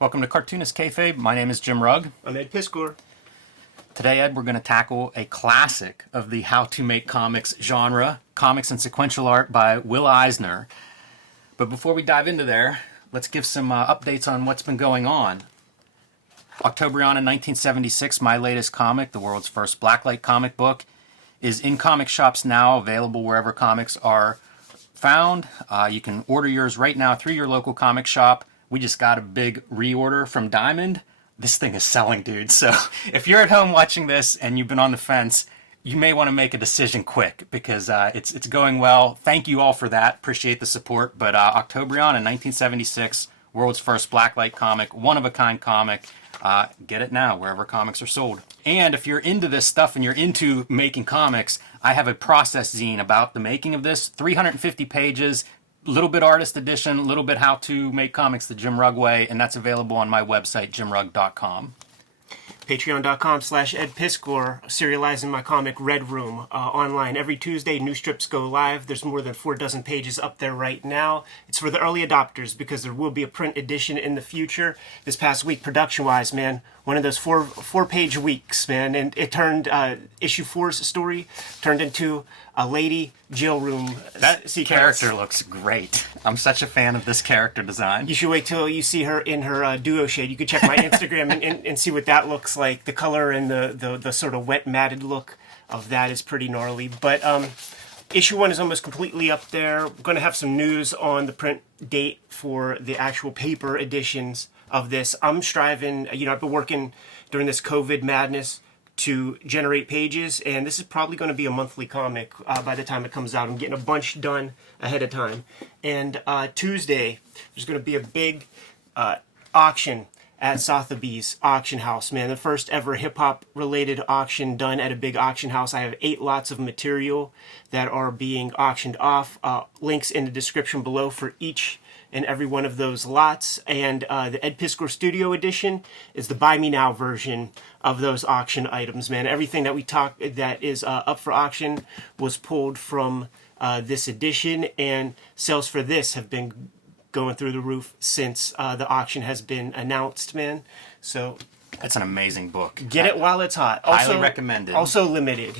Welcome to Cartoonist Kayfabe. My name is Jim Rugg. I'm Ed Piskor. Today, Ed, we're going to tackle a classic of the how-to-make comics genre, Comics and Sequential Art by Will Eisner. But before we dive into there, let's give some updates on what's been going on. Octobrion in 1976, my latest comic, the world's first blacklight comic book, is in comic shops now, available wherever comics are found. You can order yours right now through your local comic shop. We just got a big reorder from Diamond. This thing is selling, dude. So if you're at home watching this and you've been on the fence, you may want to make a decision quick because it's going well. Thank you all for that. Appreciate the support. But Octobrion in 1976, world's first blacklight comic, one-of-a-kind comic. Get it now wherever comics are sold. And if you're into this stuff and you're into making comics, I have a process zine about the making of this. 350 pages. Little bit artist edition, a little bit how to make comics the Jim Rugg way, and that's available on my website, jimrugg.com. Patreon.com/Ed Piskor, serializing my comic Red Room online. Every Tuesday, new strips go live. There's more than 4 dozen pages up there right now. It's for the early adopters because there will be a print edition in the future. This past week, production-wise, man, one of those four-page weeks, man, and it turned, issue 4's story turned into a lady jail room. That character looks great. I'm such a fan of this character design. You should wait till you see her in her duo shade. You could check my Instagram and see what that looks like. The color and the sort of wet matted look of that is pretty gnarly. But issue 1 is almost completely up there. We're going to have some news on the print date for the actual paper editions of this. I'm striving, I've been working during this COVID madness to generate pages, and this is probably going to be a monthly comic by the time it comes out. I'm getting a bunch done ahead of time. And Tuesday, there's going to be a big auction at Sotheby's auction house, man. The first ever hip-hop related auction done at a big auction house. I have 8 lots of material that are being auctioned off. Links in the description below for each and every one of those lots. And the Ed Piskor Studio Edition is the Buy Me Now version of those auction items, man. Everything that we talk that is up for auction was pulled from this edition, and sales for this have been going through the roof since the auction has been announced, man. So That's an amazing book. Get it while it's hot. Highly recommended. Also limited.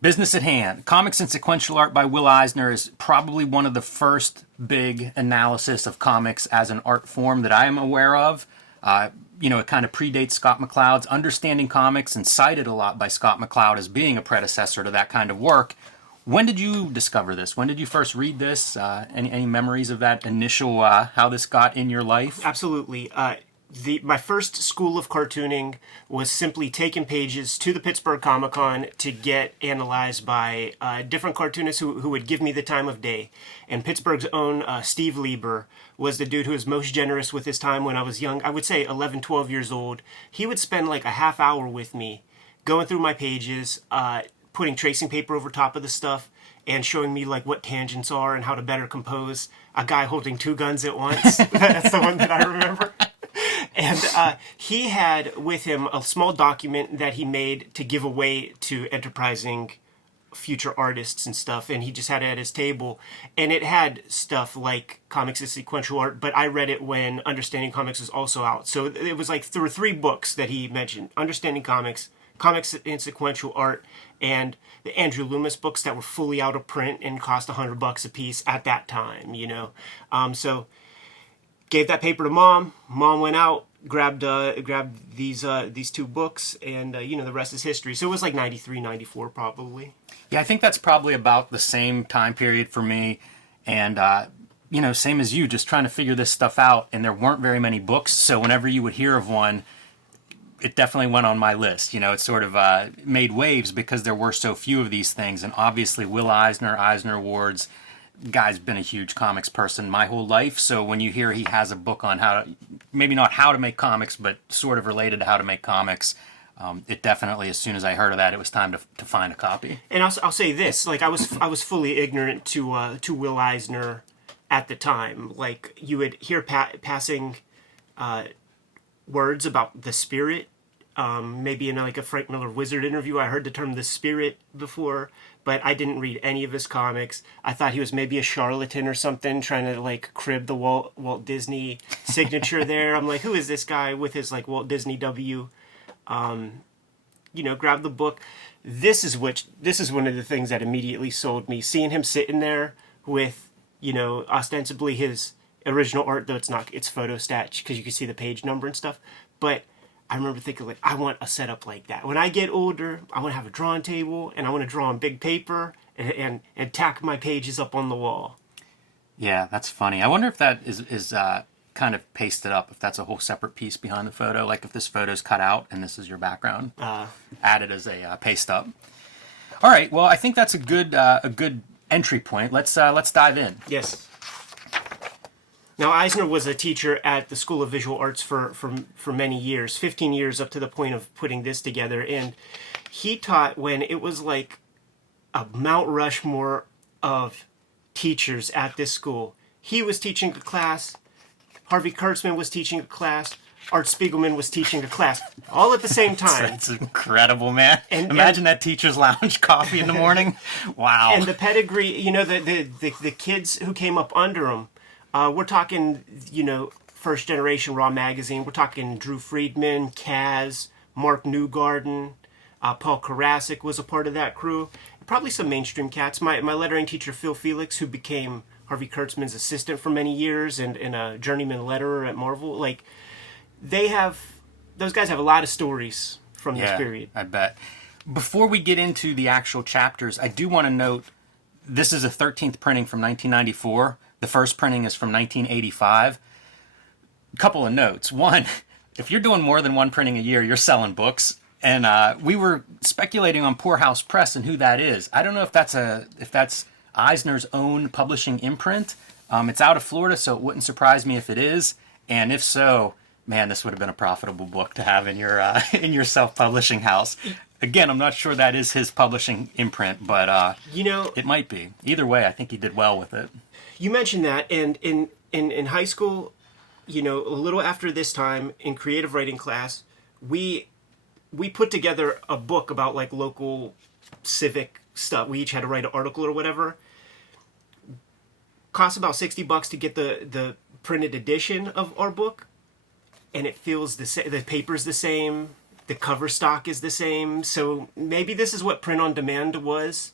Business at hand. Comics and Sequential Art by Will Eisner is probably one of the first big analysis of comics as an art form that I am aware of. It kind of predates Scott McCloud's Understanding Comics and cited a lot by Scott McCloud as being a predecessor to that kind of work. When did you discover this? When did you first read this? Any memories of that initial, how this got in your life? Absolutely. My first school of cartooning was simply taking pages to the Pittsburgh Comic-Con to get analyzed by different cartoonists who would give me the time of day. And Pittsburgh's own Steve Lieber was the dude who was most generous with his time when I was young. I would say 11, 12 years old. He would spend like a half hour with me going through my pages, putting tracing paper over top of the stuff, and showing me like what tangents are and how to better compose a guy holding 2 guns at once. That's the one that I remember. And he had with him a small document that he made to give away to enterprising future artists and stuff, and he just had it at his table. And it had stuff like Comics and Sequential Art, but I read it when Understanding Comics was also out. So it was like there were 3 books that he mentioned: Understanding Comics, Comics and Sequential Art, and the Andrew Loomis books that were fully out of print and cost $100 a piece at that time, So gave that paper to Mom. Mom went out, grabbed these 2 books, and the rest is history. So it was like 93, 94 probably. Yeah, I think that's probably about the same time period for me. And, same as you, just trying to figure this stuff out. And there weren't very many books. So whenever you would hear of one, it definitely went on my list. It sort of made waves because there were so few of these things. And obviously Will Eisner, Eisner Awards, guy's been a huge comics person my whole life. So when you hear he has a book on maybe not how to make comics, but sort of related to how to make comics, it definitely, as soon as I heard of that, it was time to find a copy. And I'll say this, like I was fully ignorant to Will Eisner at the time. Like you would hear passing words about the spirit Maybe in like a Frank Miller Wizard interview, I heard the term the spirit before, but I didn't read any of his comics. I thought he was maybe a charlatan or something, trying to like crib the Walt Disney signature there. I'm like, who is this guy with his like Walt Disney W? Grab the book. This is one of the things that immediately sold me. Seeing him sitting there with, ostensibly his original art, though it's photostat because you can see the page number and stuff. But I remember thinking, like, I want a setup like that. When I get older, I want to have a drawing table, and I want to draw on big paper and tack my pages up on the wall. Yeah, that's funny. I wonder if that is kind of pasted up, if that's a whole separate piece behind the photo, like if this photo's cut out and this is your background, added as a paste up. All right, well, I think that's a good entry point. Let's dive in. Yes. Now, Eisner was a teacher at the School of Visual Arts for many years, 15 years up to the point of putting this together. And he taught when it was like a Mount Rushmore of teachers at this school. He was teaching a class, Harvey Kurtzman was teaching a class, Art Spiegelman was teaching a class, all at the same time. That's incredible, man. Imagine that teacher's lounge coffee in the morning. Wow. And the pedigree, the kids who came up under him, we're talking, first generation Raw Magazine. We're talking Drew Friedman, Kaz, Mark Newgarden, Paul Karasik was a part of that crew. Probably some mainstream cats. My lettering teacher, Phil Felix, who became Harvey Kurtzman's assistant for many years and a journeyman letterer at Marvel. Like, those guys have a lot of stories from this period. I bet. Before we get into the actual chapters, I do want to note this is a 13th printing from 1994. The first printing is from 1985. A couple of notes. One, if you're doing more than one printing a year, you're selling books. And we were speculating on Poorhouse Press and who that is. I don't know if that's Eisner's own publishing imprint. It's out of Florida, so it wouldn't surprise me if it is. And if so, man, this would have been a profitable book to have in your self-publishing house. Again, I'm not sure that is his publishing imprint, but it might be. Either way, I think he did well with it. You mentioned that, and in high school, a little after this time in creative writing class, we put together a book about like local civic stuff. We each had to write an article or whatever. Cost about $60 to get the printed edition of our book, and it feels the same. The paper's the same. The cover stock is the same. So maybe this is what print on demand was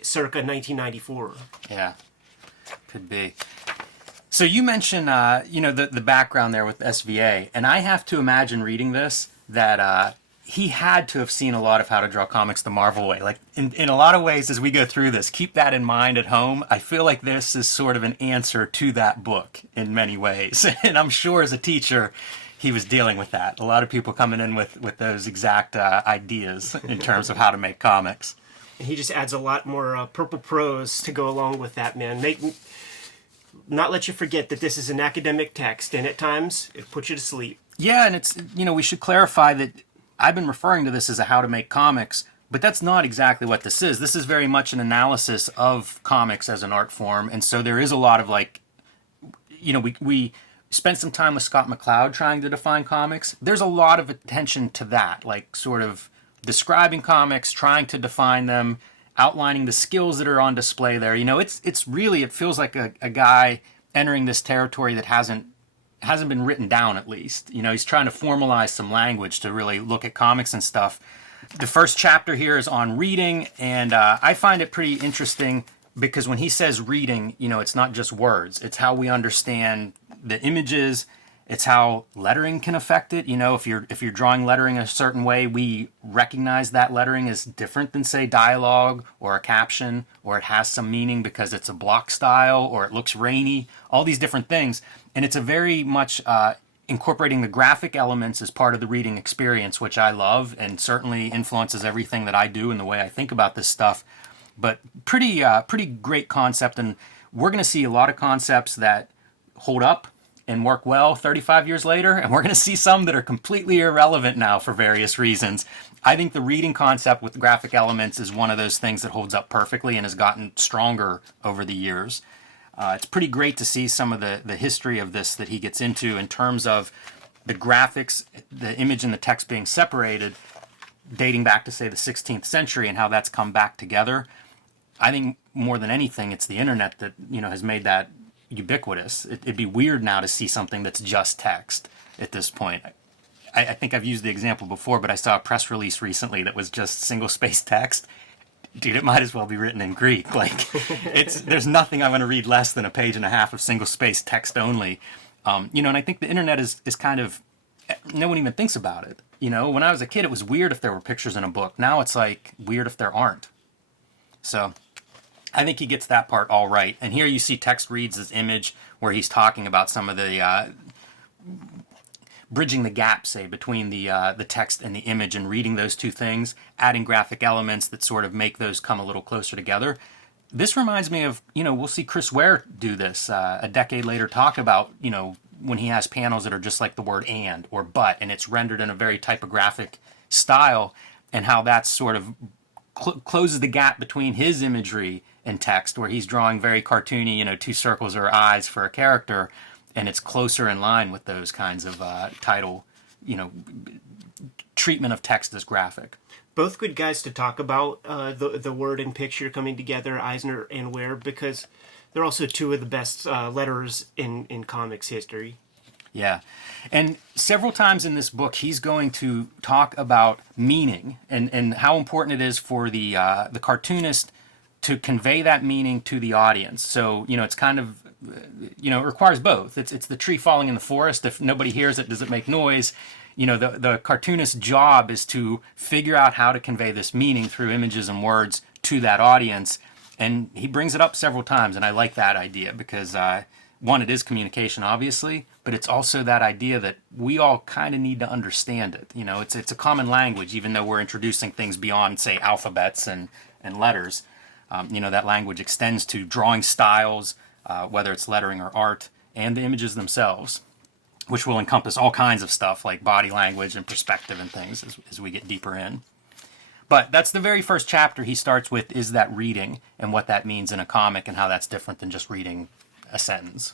circa 1994. Yeah, could be. So you mentioned, the background there with SVA, and I have to imagine reading this that he had to have seen a lot of How to Draw Comics the Marvel way. Like, in a lot of ways, as we go through this, keep that in mind at home. I feel like this is sort of an answer to that book in many ways. And I'm sure as a teacher, he was dealing with that. A lot of people coming in with those exact ideas in terms of how to make comics. And he just adds a lot more purple prose to go along with that, man. Not let you forget that this is an academic text, and at times, it puts you to sleep. Yeah, and it's, we should clarify that I've been referring to this as a how to make comics, but that's not exactly what this is. This is very much an analysis of comics as an art form, and so there is a lot of we spent some time with Scott McCloud trying to define comics. There's a lot of attention to that, like sort of describing comics, trying to define them, outlining the skills that are on display there. It's really, it feels like a guy entering this territory that hasn't been written down, at least. He's trying to formalize some language to really look at comics and stuff. The first chapter here is on reading, and I find it pretty interesting because when he says reading, it's not just words. It's how we understand the images. It's how lettering can affect it. If you're drawing lettering a certain way, we recognize that lettering is different than, say, dialogue or a caption, or it has some meaning because it's a block style or it looks rainy, all these different things. And it's a very much incorporating the graphic elements as part of the reading experience, which I love and certainly influences everything that I do and the way I think about this stuff. But pretty great concept, and we're going to see a lot of concepts that hold up and work well 35 years later, and we're going to see some that are completely irrelevant now for various reasons. I think the reading concept with graphic elements is one of those things that holds up perfectly and has gotten stronger over the years. It's pretty great to see some of the history of this that he gets into in terms of the graphics, the image and the text being separated, dating back to, say, the 16th century, and how that's come back together. I think more than anything, it's the internet that, has made that ubiquitous. It'd be weird now to see something that's just text at this point. I think I've used the example before, but I saw a press release recently that was just single-spaced text. Dude, it might as well be written in Greek. Like, there's nothing I'm going to read less than a page and a half of single-spaced text only. And I think the internet is kind of, no one even thinks about it. When I was a kid, it was weird if there were pictures in a book. Now it's like weird if there aren't. So I think he gets that part all right. And here you see text reads as image, where he's talking about some of the bridging the gap, say, between the text and the image, and reading those two things, adding graphic elements that sort of make those come a little closer together. This reminds me of, we'll see Chris Ware do this a decade later, talk about, when he has panels that are just like the word and or but, and it's rendered in a very typographic style, and how that sort of closes the gap between his imagery and text, where he's drawing very cartoony, two circles or eyes for a character, and it's closer in line with those kinds of title, treatment of text as graphic. Both good guys to talk about the word and picture coming together, Eisner and Ware, because they're also two of the best letterers in comics history. Yeah. And several times in this book, he's going to talk about meaning and how important it is for the cartoonist to convey that meaning to the audience. So, it's kind of, it requires both. It's the tree falling in the forest. If nobody hears it, does it make noise? The cartoonist's job is to figure out how to convey this meaning through images and words to that audience. And he brings it up several times, and I like that idea because, one, it is communication, obviously, but it's also that idea that we all kind of need to understand it. It's a common language, even though we're introducing things beyond, say, alphabets and letters. That language extends to drawing styles, whether it's lettering or art, and the images themselves, which will encompass all kinds of stuff like body language and perspective and things as we get deeper in. But that's the very first chapter he starts with, is that reading and what that means in a comic and how that's different than just reading a sentence.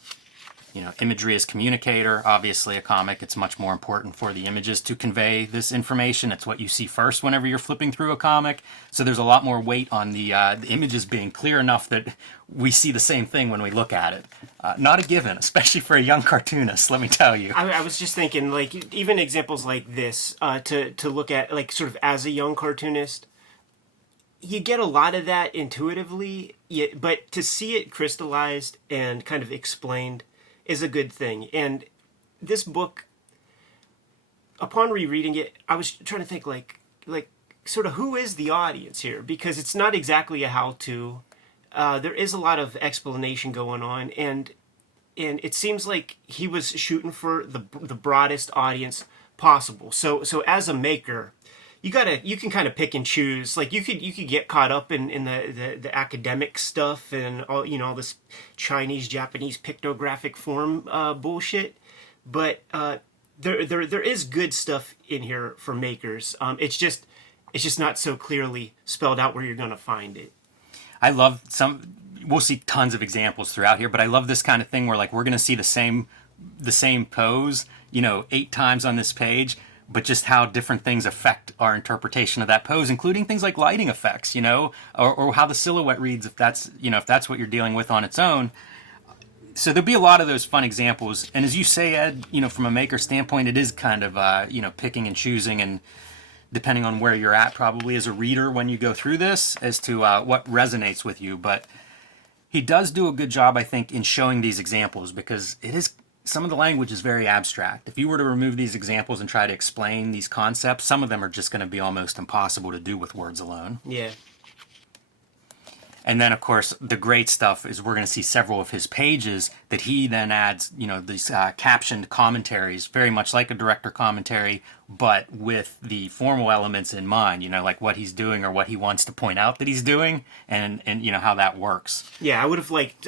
Imagery as communicator. Obviously, a comic, it's much more important for the images to convey this information. It's what you see first whenever you're flipping through a comic. So there's a lot more weight on the images being clear enough that we see the same thing when we look at it. Not a given, especially for a young cartoonist, let me tell you. I was just thinking, like, even examples like this, to look at, like, sort of as a young cartoonist, you get a lot of that intuitively, but to see it crystallized and kind of explained is a good thing. And this book, upon rereading it, I was trying to think, like sort of who is the audience here? Because it's not exactly a how-to. There is a lot of explanation going on, and it seems like he was shooting for the broadest audience possible. So as a maker, you can kind of pick and choose. Like you could get caught up in the academic stuff and all this Chinese, Japanese pictographic form bullshit, but there is good stuff in here for makers. It's just not so clearly spelled out where you're gonna find it. I love we'll see tons of examples throughout here, but I love this kind of thing where, like, we're gonna see the same pose 8 times on this page, but just how different things affect our interpretation of that pose, including things like lighting effects, or how the silhouette reads, if that's what you're dealing with on its own. So there'll be a lot of those fun examples. And as you say, Ed, from a maker standpoint, it is kind of, picking and choosing, and depending on where you're at probably as a reader when you go through this, as to what resonates with you. But he does do a good job, I think, in showing these examples, because some of the language is very abstract. If you were to remove these examples and try to explain these concepts, some of them are just going to be almost impossible to do with words alone. Yeah. And then, of course, the great stuff is we're going to see several of his pages that he then adds, these captioned commentaries, very much like a director commentary, but with the formal elements in mind, like what he's doing or what he wants to point out that he's doing, and how that works. Yeah, I would have liked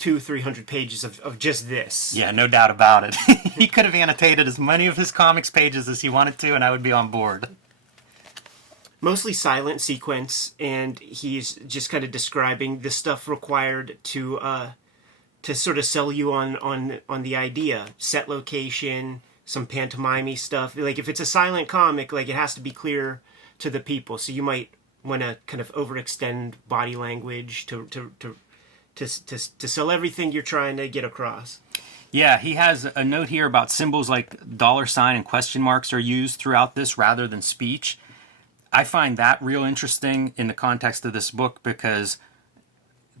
200-300 pages of just this. Yeah, no doubt about it. He could have annotated as many of his comics pages as he wanted to, and I would be on board. Mostly silent sequence, and he's just kind of describing the stuff required to sort of sell you on the idea. Set location, some pantomime stuff. Like if it's a silent comic, like it has to be clear to the people. So you might want to kind of overextend body language to sell everything you're trying to get across. Yeah, he has a note here about symbols like $sign and question marks are used throughout this rather than speech. I find that real interesting in the context of this book because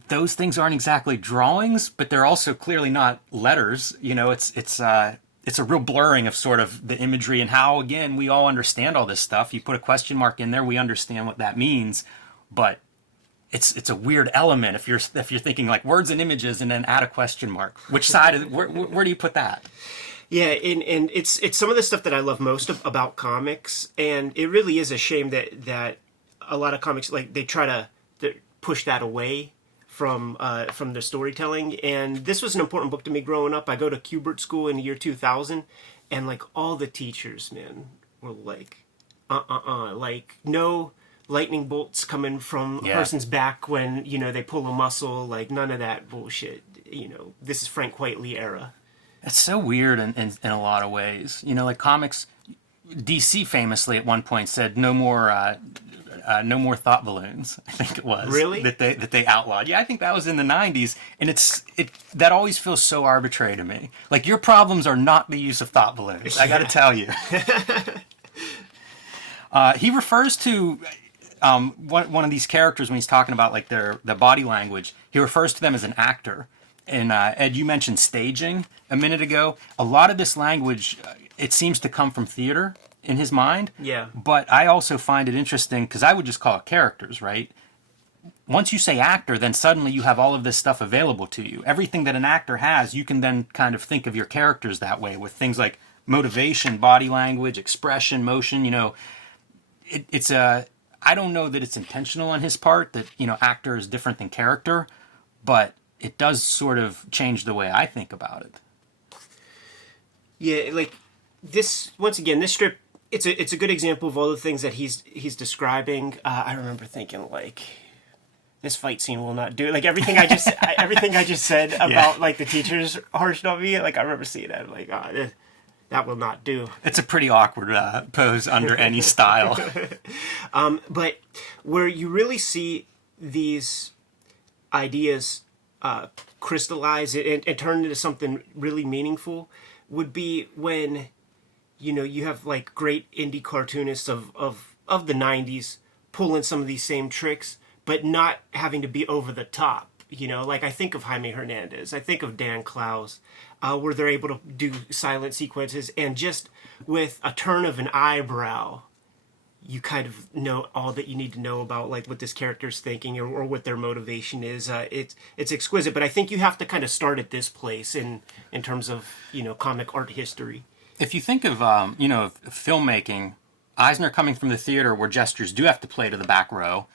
those things aren't exactly drawings, but they're also clearly not letters. You know, it's a real blurring of sort of the imagery and how, again, we all understand all this stuff. You put a question mark in there, we understand what that means, but it's a weird element if you're thinking like words and images and then add a question mark. Which side? Where do you put that? Yeah, and it's some of the stuff that I love most about comics, and it really is a shame that a lot of comics like they try to push that away from the storytelling. And this was an important book to me growing up. I go to Kubert School in the year 2000, and like all the teachers, man, were like, like no lightning bolts coming from a person's back when, you know, they pull a muscle, like none of that bullshit. You know, this is Frank Quitely era. It's so weird in a lot of ways. You know, like comics, DC famously at one point said no more thought balloons. I think it was really that they outlawed. Yeah, I think that was in the 90s, and that always feels so arbitrary to me. Like your problems are not the use of thought balloons. I got to tell you. He refers to one of these characters when he's talking about like the body language. He refers to them as an actor. And Ed, you mentioned staging a minute ago. A lot of this language, it seems to come from theater in his mind. Yeah. But I also find it interesting because I would just call it characters, right? Once you say actor, then suddenly you have all of this stuff available to you. Everything that an actor has, you can then kind of think of your characters that way with things like motivation, body language, expression, motion. You know, I don't know that it's intentional on his part that, you know, actor is different than character, but it does sort of change the way I think about it. Yeah, like this, once again, this strip, it's a good example of all the things that he's describing. I remember thinking like, this fight scene will not do. Like everything I just said about like the teachers harshed on me. Like I remember seeing that. I'm like, that will not do. It's a pretty awkward pose under any style. But where you really see these ideas crystallize it and turn into something really meaningful would be when, you know, you have like great indie cartoonists of the 90s pulling some of these same tricks, but not having to be over the top. You know, like I think of Jaime Hernandez, I think of Dan Clowes, where they're able to do silent sequences and just with a turn of an eyebrow, you kind of know all that you need to know about like what this character's thinking or what their motivation is. It's exquisite, but I think you have to kind of start at this place in terms of, you know, comic art history. If you think of, you know, filmmaking, Eisner coming from the theater where gestures do have to play to the back row,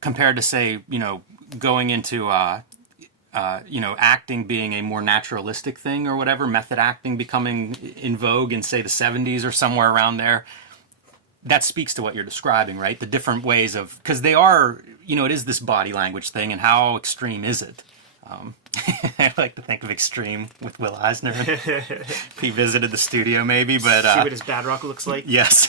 compared to, say, you know, going into, you know, acting being a more naturalistic thing or whatever, method acting becoming in vogue in, say, the 70s or somewhere around there. That speaks to what you're describing, right? The different ways of, because they are, you know, it is this body language thing, and how extreme is it? I like to think of extreme with Will Eisner. If he visited the studio, maybe, but see what his bad rock looks like. Yes.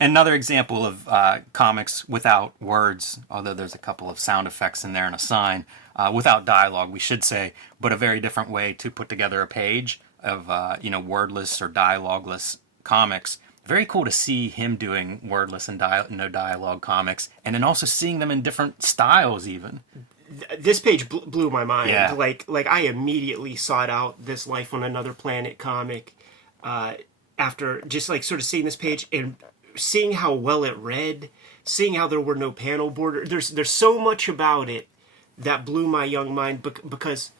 Another example of comics without words, although there's a couple of sound effects in there and a sign, without dialogue, we should say, but a very different way to put together a page of, you know, wordless or dialogueless comics. Very cool to see him doing wordless and no dialogue comics, and then also seeing them in different styles even. This page blew my mind. Yeah. Like I immediately sought out this Life on Another Planet comic after just like sort of seeing this page and seeing how well it read, seeing how there were no panel border. There's so much about it that blew my young mind because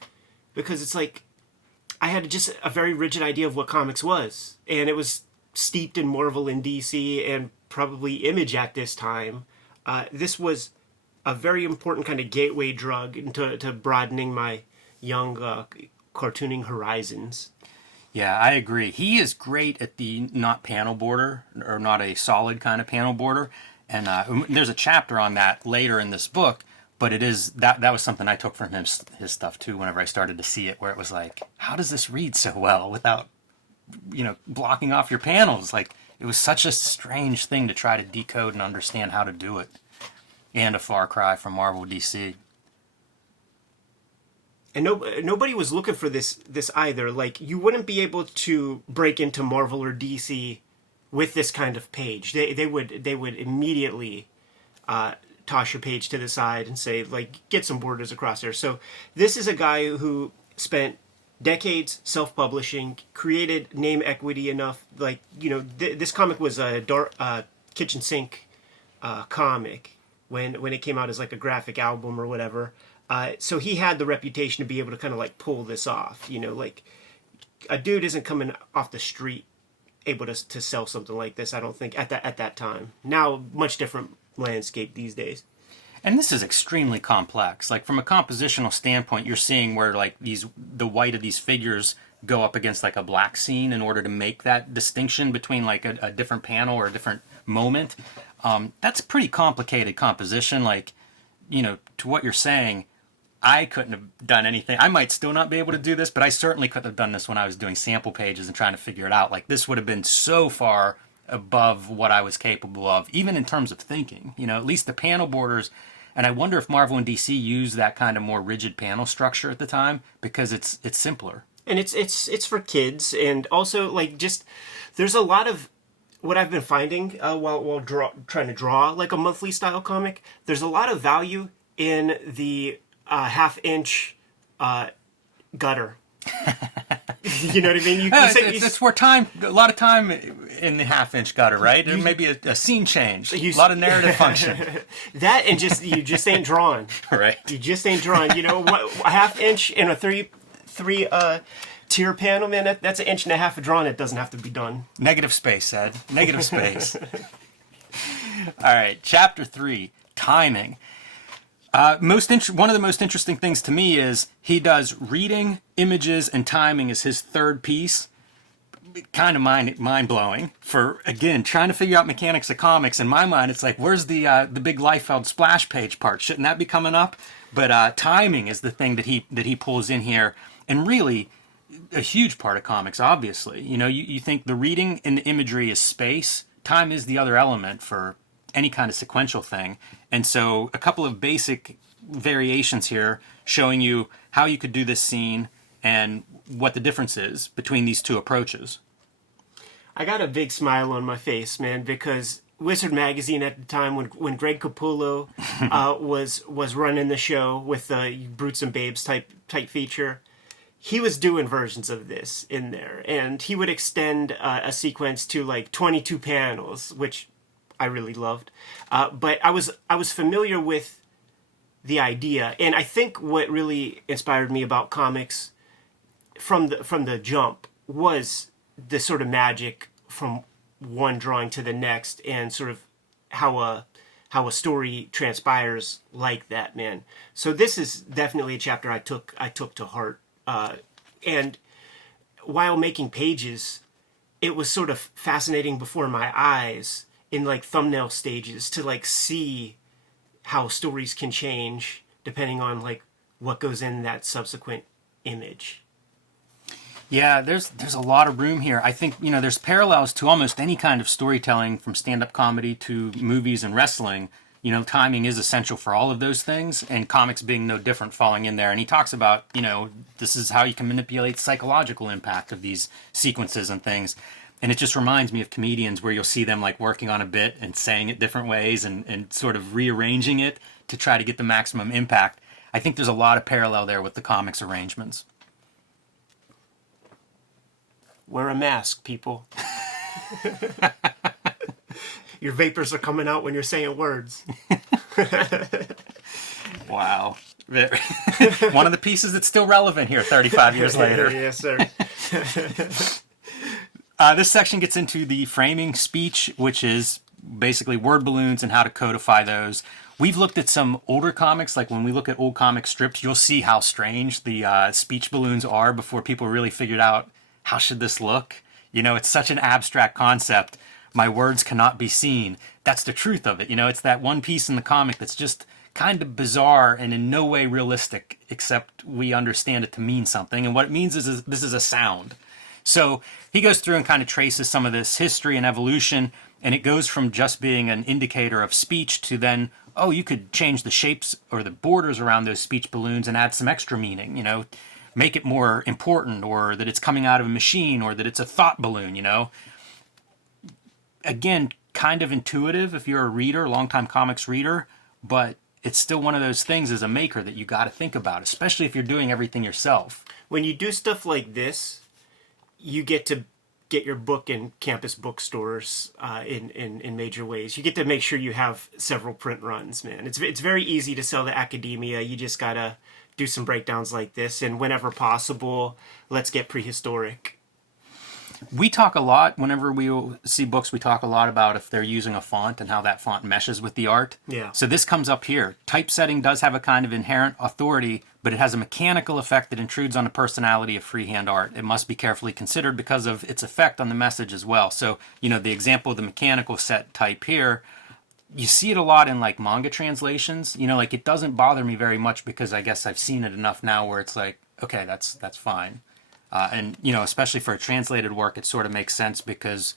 it's like I had just a very rigid idea of what comics was, and it was steeped in Marvel and DC and probably Image at this time. This was a very important kind of gateway drug into broadening my young cartooning horizons. Yeah, I agree. He is great at the not panel border, or not a solid kind of panel border. And there's a chapter on that later in this book But it is that was something I took from his stuff too. Whenever I started to see it, where it was like, how does this read so well without blocking off your panels? Like, it was such a strange thing to try to decode and understand how to do it. And a far cry from Marvel DC. And nobody was looking for this either. Like, you wouldn't be able to break into Marvel or DC with this kind of page. They would immediately toss your page to the side and say, like, get some borders across there. So this is a guy who spent decades self-publishing, created name equity enough. Like, this comic was a kitchen sink comic when it came out as like a graphic album or whatever. So he had the reputation to be able to kind of like pull this off. Like, a dude isn't coming off the street able to sell something like this, I don't think, at that time. Now, much different landscape these days. And this is extremely complex. Like, from a compositional standpoint, you're seeing where like the white of these figures go up against like a black scene in order to make that distinction between like a different panel or a different moment. That's pretty complicated composition. Like, to what you're saying, I couldn't have done anything. I might still not be able to do this, but I certainly couldn't have done this when I was doing sample pages and trying to figure it out. Like, this would have been so far above what I was capable of, even in terms of thinking. At least the panel borders. And I wonder if Marvel and DC used that kind of more rigid panel structure at the time because it's simpler. And it's for kids, and also like just there's a lot of what I've been finding while trying to draw like a monthly style comic. There's a lot of value in the half-inch gutter. You know what I mean? It's where a lot of time in the half-inch gutter, right? There may be a scene change, a lot of narrative function. That and you just ain't drawn. Right. You just ain't drawn. A half-inch in a three tier panel, man, that's an inch and a half of drawing. It doesn't have to be done. Negative space, Ed. Negative space. All right, chapter 3, timing. One of the most interesting things to me is he does reading, images, and timing as his third piece. Kind of mind-blowing for, again, trying to figure out mechanics of comics. In my mind, it's like, where's the big Liefeld splash page part? Shouldn't that be coming up? But timing is the thing that he pulls in here. And really, a huge part of comics, obviously. You think the reading and the imagery is space. Time is the other element for any kind of sequential thing. And so a couple of basic variations here showing you how you could do this scene and what the difference is between these two approaches. I got a big smile on my face, man, because Wizard Magazine at the time, when Greg Capullo was running the show with the Brutes and Babes type feature, he was doing versions of this in there, and he would extend a sequence to like 22 panels, which I really loved. But I was familiar with the idea, and I think what really inspired me about comics from the jump was the sort of magic from one drawing to the next, and sort of how a story transpires like that, man. So this is definitely a chapter I took to heart. And while making pages, it was sort of fascinating before my eyes in like thumbnail stages to like see how stories can change depending on like what goes in that subsequent image. Yeah, there's a lot of room here. I think, there's parallels to almost any kind of storytelling, from stand-up comedy to movies and wrestling. Timing is essential for all of those things, and comics being no different, falling in there. And he talks about, this is how you can manipulate psychological impact of these sequences and things. And it just reminds me of comedians where you'll see them like working on a bit and saying it different ways and sort of rearranging it to try to get the maximum impact. I think there's a lot of parallel there with the comics arrangements. Wear a mask, people. Your vapors are coming out when you're saying words. Wow. One of the pieces that's still relevant here 35 years later. Yes, sir. This section gets into the framing speech, which is basically word balloons and how to codify those. We've looked at some older comics, like when we look at old comic strips, you'll see how strange the speech balloons are before people really figured out how should this look. It's such an abstract concept. My words cannot be seen. That's the truth of it. It's that one piece in the comic that's just kind of bizarre and in no way realistic, except we understand it to mean something. And what it means is this is a sound. So he goes through and kind of traces some of this history and evolution, and it goes from just being an indicator of speech to then, oh, you could change the shapes or the borders around those speech balloons and add some extra meaning, make it more important, or that it's coming out of a machine, or that it's a thought balloon, Again, kind of intuitive if you're a reader, longtime comics reader, but it's still one of those things as a maker that you got to think about, especially if you're doing everything yourself. When you do stuff like this, you get to get your book in campus bookstores in major ways. You get to make sure you have several print runs, man. It's very easy to sell to academia. You just got to do some breakdowns like this, and whenever possible, let's get prehistoric. We talk a lot, whenever we see books, we talk a lot about if they're using a font and how that font meshes with the art. Yeah. So this comes up here. Typesetting does have a kind of inherent authority, but it has a mechanical effect that intrudes on the personality of freehand art. It must be carefully considered because of its effect on the message as well. So, the example of the mechanical set type here, you see it a lot in like manga translations. It doesn't bother me very much because I guess I've seen it enough now where it's like, okay, that's fine. And especially for a translated work, it sort of makes sense because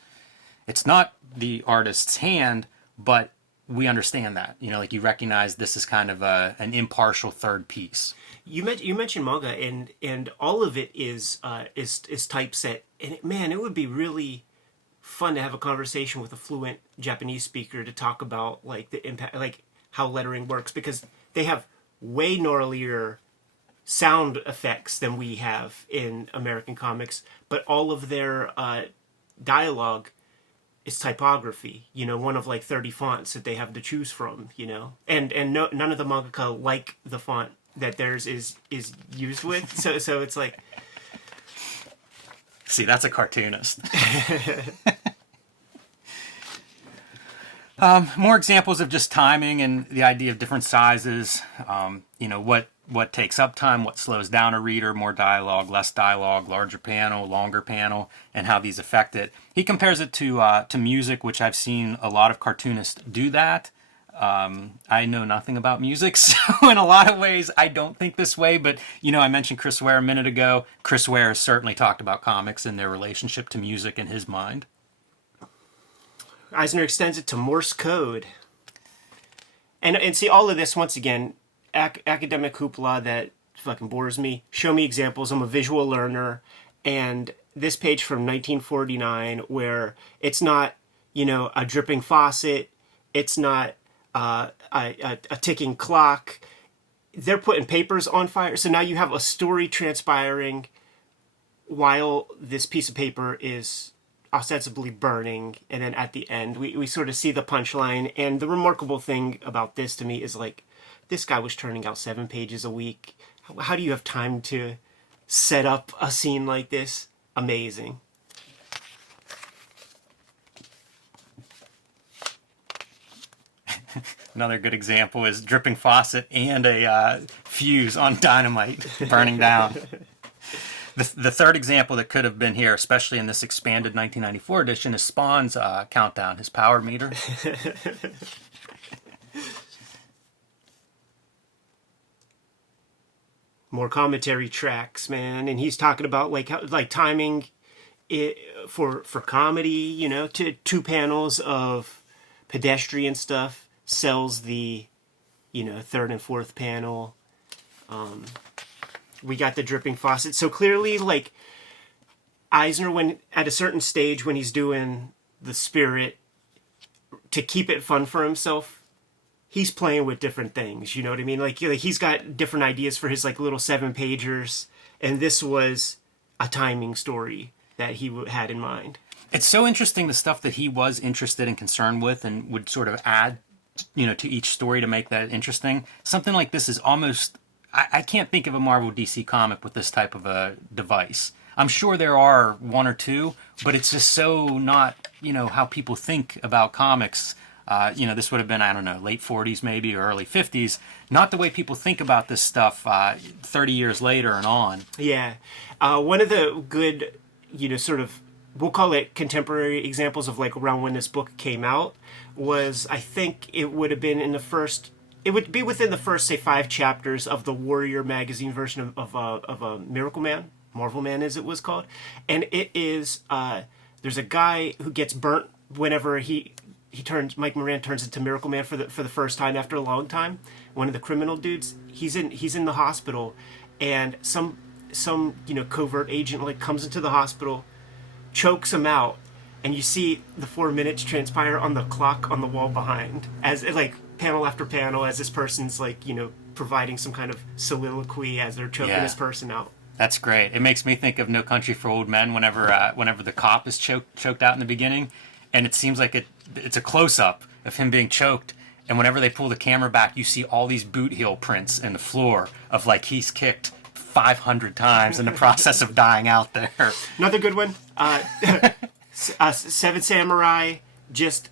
it's not the artist's hand, but we understand that. You recognize this is kind of an impartial third piece. You mentioned manga, and all of it is typeset. And man, it would be really fun to have a conversation with a fluent Japanese speaker to talk about like the impact, like how lettering works, because they have way gnarlier sound effects than we have in American comics, but all of their dialogue is typography, one of like 30 fonts that they have to choose from, and none of the mangaka like the font that theirs is used with, so it's like, see, that's a cartoonist. More examples of just timing and the idea of different sizes, what takes up time, what slows down a reader, more dialogue, less dialogue, larger panel, longer panel, and how these affect it. He compares it to music, which I've seen a lot of cartoonists do that. I know nothing about music, so in a lot of ways I don't think this way, but I mentioned Chris Ware a minute ago. Chris Ware has certainly talked about comics and their relationship to music in his mind. Eisner extends it to Morse code. And see, all of this, once again, academic hoopla that fucking bores me. Show me examples. I'm a visual learner. And this page from 1949, where it's not, a dripping faucet. It's not a ticking clock. They're putting papers on fire. So now you have a story transpiring while this piece of paper is ostensibly burning, and then at the end we sort of see the punchline. And the remarkable thing about this to me is like, this guy was turning out 7 pages a week. How do you have time to set up a scene like this? Amazing. Another good example is dripping faucet and a fuse on dynamite burning down. The third example that could have been here, especially in this expanded 1994 edition, is Spawn's countdown, his power meter. More commentary tracks, man, and he's talking about like timing it for comedy. To 2 panels of pedestrian stuff sells the third and fourth panel. We got the dripping faucet. So clearly, like, Eisner, when at a certain stage when he's doing the spirit, to keep it fun for himself, he's playing with different things. You know what I mean? Like he's got different ideas for his like little 7-pagers, and this was a timing story that he had in mind. It's so interesting, the stuff that he was interested and concerned with and would sort of add, to each story to make that interesting. Something like this is almost, I can't think of a Marvel DC comic with this type of a device. I'm sure there are 1 or 2, but it's just so not, how people think about comics. This would have been, I don't know, late 40s maybe or early 50s. Not the way people think about this stuff 30 years later and on. Yeah. One of the good, sort of, we'll call it contemporary examples of like around when this book came out was, I think it would have been in the first it would be within the first, say, 5 chapters of the Warrior magazine version of Miracle Man, Marvel Man as it was called. And it is, there's a guy who gets burnt whenever Mike Moran turns into Miracle Man for the first time after a long time. One of the criminal dudes, he's in the hospital, and some covert agent like comes into the hospital, chokes him out, and you see the 4 minutes transpire on the clock on the wall behind, as like panel after panel, as this person's like providing some kind of soliloquy as they're choking this person out. That's great. It makes me think of No Country for Old Men whenever the cop is choked out in the beginning, and it seems like it's a close-up of him being choked, and whenever they pull the camera back, you see all these boot heel prints in the floor of like he's kicked 500 times in the process of dying out there. Another good one, Seven Samurai, just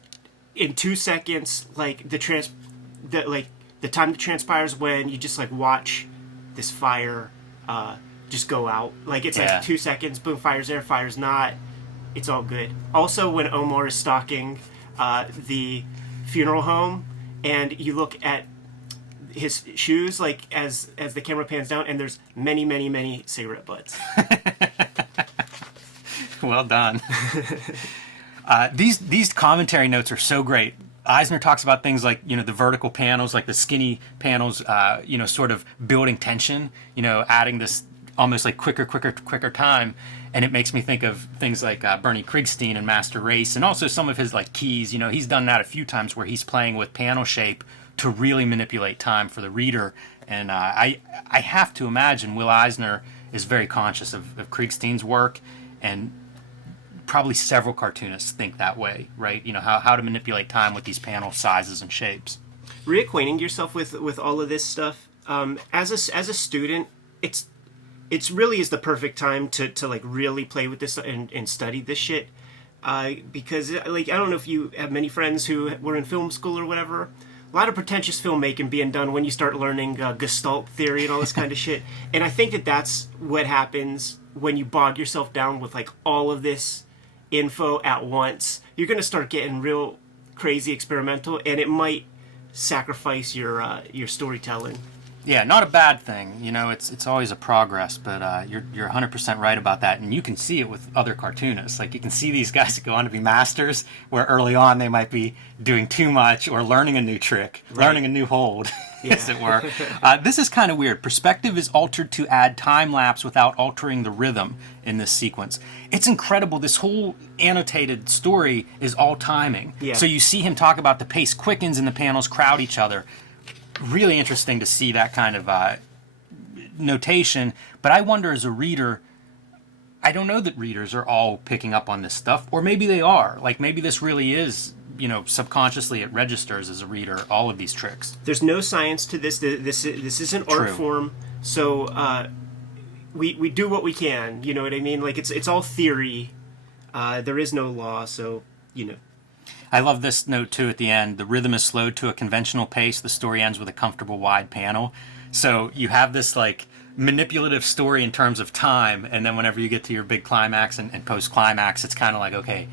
in 2 seconds, like the time that transpires when you just like watch this fire just go out. Like it's like 2 seconds, boom, fire's there, fire's not. It's all good. Also, when Omar is stalking the funeral home, and you look at his shoes, like as the camera pans down, and there's many, many, many cigarette butts. Well done. These commentary notes are so great. Eisner talks about things like, the vertical panels, like the skinny panels, sort of building tension, adding this almost like quicker time. And it makes me think of things like Bernie Krigstein and Master Race, and also some of his like keys. He's done that a few times where he's playing with panel shape to really manipulate time for the reader. And I have to imagine Will Eisner is very conscious of Krigstein's work, and probably several cartoonists think that way, right? How to manipulate time with these panel sizes and shapes. Reacquainting yourself with all of this stuff as a student, it's really is the perfect time to like really play with this and study this shit, because like I don't know if you have many friends who were in film school or whatever. A lot of pretentious filmmaking being done when you start learning Gestalt theory and all this kind of shit. And I think that's what happens when you bog yourself down with like all of this info at once. You're going to start getting real crazy experimental, and it might sacrifice your storytelling. Yeah, not a bad thing. It's always a progress, but you're 100% right about that. And you can see it with other cartoonists. Like, you can see these guys that go on to be masters, where early on they might be doing too much or learning a new trick, learning a new hold, as it were. This is kind of weird. Perspective is altered to add time lapse without altering the rhythm in this sequence. It's incredible. This whole annotated story is all timing. Yeah. So you see him talk about the pace quickens and the panels crowd each other. Really interesting to see that kind of notation, but I wonder as a reader, I don't know that readers are all picking up on this stuff, or maybe they are. Like, maybe this really is, subconsciously it registers as a reader, all of these tricks. There's no science to this. This is an art form, so we do what we can, you know what I mean? Like, it's all theory. There is no law, so, I love this note, too, at the end. The rhythm is slowed to a conventional pace. The story ends with a comfortable wide panel. So you have this, like, manipulative story in terms of time, and then whenever you get to your big climax and post-climax, it's kind of like, okay,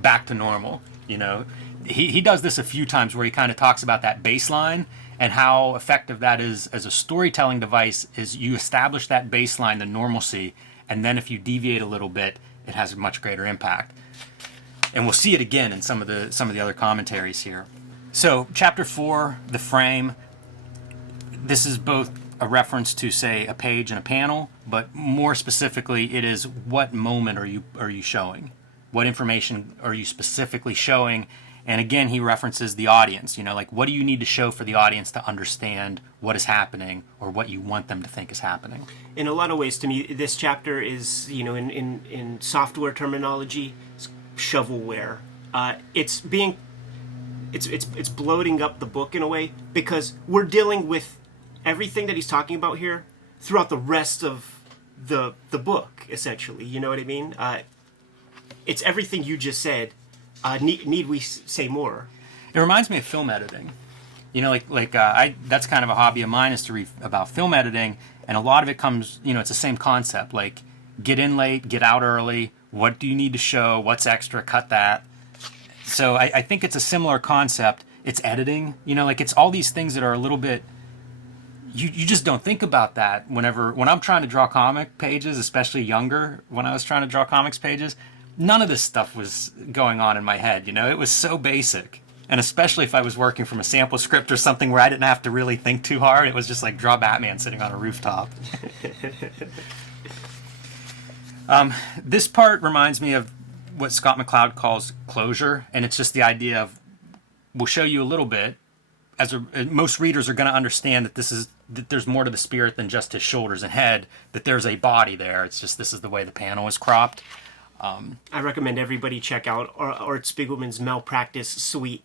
back to normal, He does this a few times where he kind of talks about that baseline and how effective that is as a storytelling device. Is you establish that baseline, the normalcy, and then if you deviate a little bit, it has a much greater impact. And we'll see it again in some of the other commentaries here. So, chapter 4, the frame. This is both a reference to, say, a page and a panel, but more specifically, it is what moment are you showing? What information are you specifically showing? And again, he references the audience. Like, what do you need to show for the audience to understand what is happening, or what you want them to think is happening? In a lot of ways, to me, this chapter is, in software terminology, shovelware. It's bloating up the book in a way, because we're dealing with everything that he's talking about here throughout the rest of the book, essentially. You know what I mean? It's everything you just said. Need we say more? It reminds me of film editing. That's kind of a hobby of mine, is to read about film editing, and a lot of it comes, it's the same concept. Like, get in late, get out early. What do you need to show? What's extra? Cut that. So I think it's a similar concept. it's editing. You know, like it's all these things that are a little bit. You just don't think about that when I'm trying to draw comic pages, especially younger. When I was trying to draw comics pages, none of this stuff was going on in my head. You know, it was so basic. And especially if I was working from a sample script or something where I didn't have to really think too hard, it was just like draw Batman sitting on a rooftop. This part reminds me of what Scott McCloud calls closure, and it's just the idea of, we'll show you a little bit. Most readers are going to understand that there's more to the spirit than just his shoulders and head, that there's a body there. It's just this is the way the panel is cropped. I recommend everybody check out Art Spiegelman's Malpractice Suite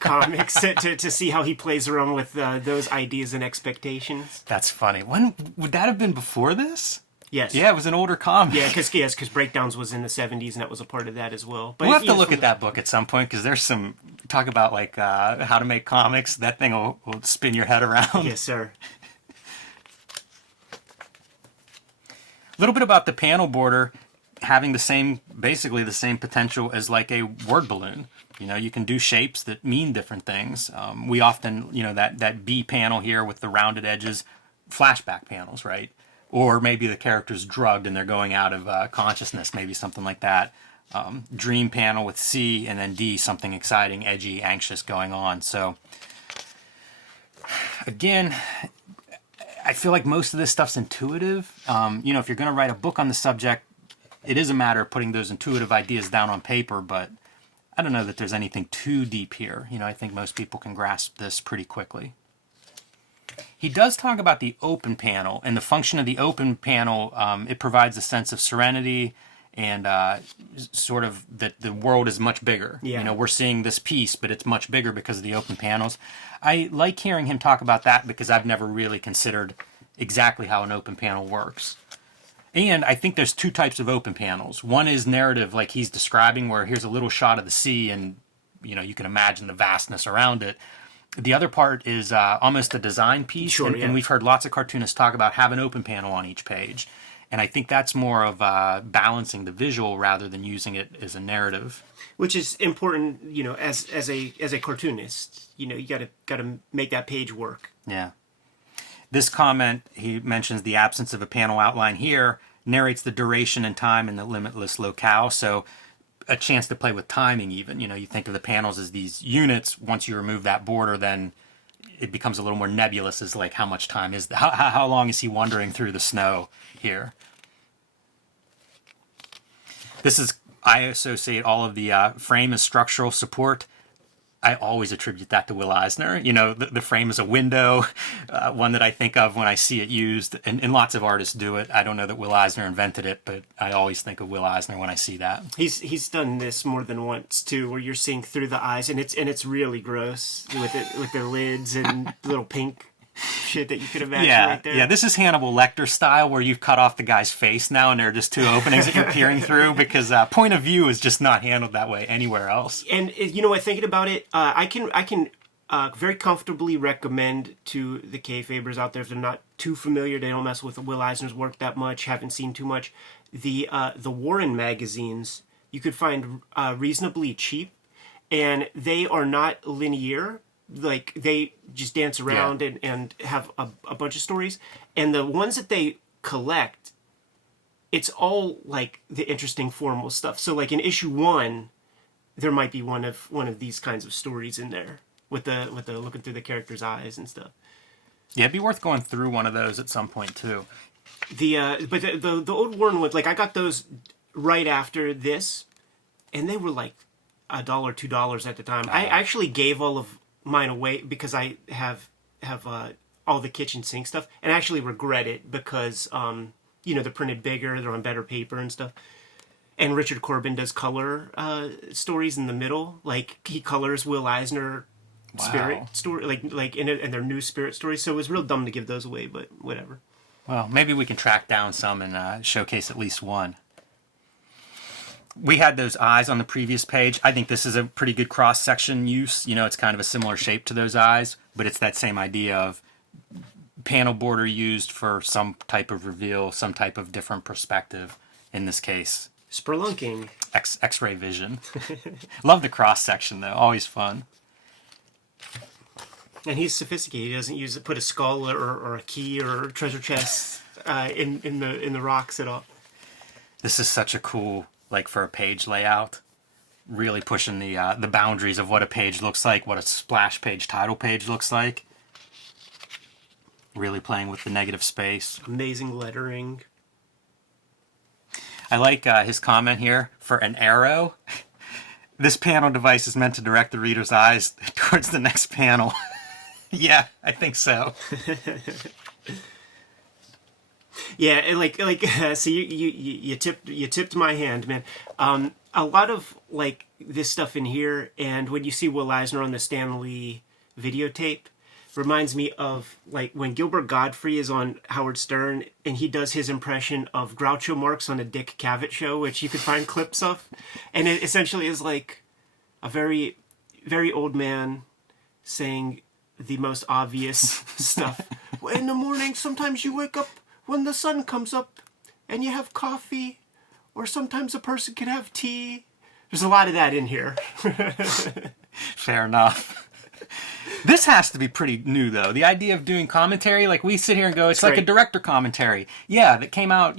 comics to see how he plays around with those ideas and expectations. That's funny. When would that have been before this? Yes. Yeah, it was an older comic. Yeah, because Breakdowns was in the 70s, and that was a part of that as well. But we'll have to look at that book at some point, because there's some talk about like how to make comics. That thing will spin your head around. Yes, sir. A little bit about the panel border having basically the same potential as like a word balloon. You know, you can do shapes that mean different things. We often, you know, that B panel here with the rounded edges, flashback panels, right? Or maybe the character's drugged and they're going out of consciousness, maybe something like that. Dream panel with C, and then D, something exciting, edgy, anxious going on. So, again, I feel like most of this stuff's intuitive. You know, if you're going to write a book on the subject, it is a matter of putting those intuitive ideas down on paper, but I don't know that there's anything too deep here. You know, I think most people can grasp this pretty quickly. He does talk about the open panel, and the function of the open panel, it provides a sense of serenity and sort of that the world is much bigger. Yeah. You know, we're seeing this piece, but it's much bigger because of the open panels. I like hearing him talk about that because I've never really considered exactly how an open panel works. And I think there's two types of open panels. One is narrative, like he's describing, where here's a little shot of the sea and, you know, you can imagine the vastness around it. The other part is almost a design piece, sure, and we've heard lots of cartoonists talk about have an open panel on each page. And I think that's more of balancing the visual rather than using it as a narrative. Which is important, you know, as a cartoonist. You know, you gotta make that page work. Yeah. This comment, he mentions the absence of a panel outline here, narrates the duration and time in the limitless locale. So a chance to play with timing even. You know, you think of the panels as these units. Once you remove that border, then it becomes a little more nebulous as like how much time is how long is he wandering through the snow here. I associate all of the frame as structural support. I always attribute that to Will Eisner. You know, the frame is a window, one that I think of when I see it used, and lots of artists do it. I don't know that Will Eisner invented it, but I always think of Will Eisner when I see that. He's done this more than once too, where you're seeing through the eyes, and it's really gross with the lids and little pink shit that you could imagine right there. Yeah, this is Hannibal Lecter style, where you've cut off the guy's face now, and there are just two openings that you're peering through, because point of view is just not handled that way anywhere else. And you know what? Thinking about it, I can very comfortably recommend to the Kayfabers out there, if they're not too familiar, they don't mess with Will Eisner's work that much, haven't seen too much. The Warren magazines you could find reasonably cheap, and they are not linear. Like, they just dance around and have a bunch of stories. And the ones that they collect, it's all like the interesting formal stuff. So like in issue 1, there might be one of these kinds of stories in there with the looking through the character's eyes and stuff. Yeah, it'd be worth going through one of those at some point too. But the old Warren ones, like I got those right after this, and they were like $1, $2 at the time. I actually gave all of mine away because I have all the kitchen sink stuff, and I actually regret it because you know, they're printed bigger, they're on better paper and stuff. And Richard Corbin does color stories in the middle, like he colors Will Eisner spirit story, like in their new spirit stories. So it was real dumb to give those away, but whatever. Well, maybe we can track down some and showcase at least one. We had those eyes on the previous page. I think this is a pretty good cross-section use. You know, it's kind of a similar shape to those eyes, but it's that same idea of panel border used for some type of reveal, some type of different perspective. In this case, Spelunking. X-ray vision. Love the cross-section, though. Always fun. And he's sophisticated. He doesn't put a skull or a key or a treasure chest in the rocks at all. This is such a cool, like, for a page layout. Really pushing the boundaries of what a page looks like, what a splash page title page looks like. Really playing with the negative space. Amazing lettering. I like his comment here for an arrow. This panel device is meant to direct the reader's eyes towards the next panel. Yeah, I think so. Yeah, so you tipped my hand, man. A lot of like this stuff in here, and when you see Will Eisner on the Stanley videotape, reminds me of like when Gilbert Gottfried is on Howard Stern and he does his impression of Groucho Marx on a Dick Cavett show, which you could find clips of, and it essentially is like a very, very old man saying the most obvious stuff. In the morning, sometimes you wake up when the sun comes up and you have coffee, or sometimes a person can have tea. There's a lot of that in here. Fair enough. This has to be pretty new, though. The idea of doing commentary, like we sit here and go, it's like a director commentary. Yeah, that came out,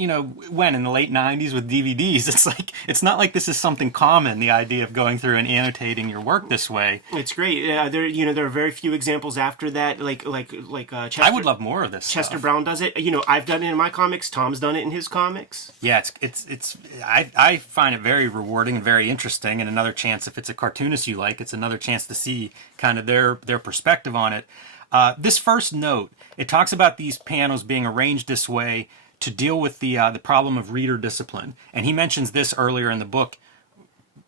when, in the late 90s with DVDs. It's like, it's not like this is something common, the idea of going through and annotating your work this way. It's great. There are very few examples after that, like Chester. I would love more of this Chester stuff. Brown does it. I've done it in my comics. Tom's done it in his comics. Yeah, I find it very rewarding and very interesting, and another chance, if it's a cartoonist you like, it's another chance to see kind of their perspective on it. This first note, it talks about these panels being arranged this way to deal with the problem of reader discipline. And he mentions this earlier in the book,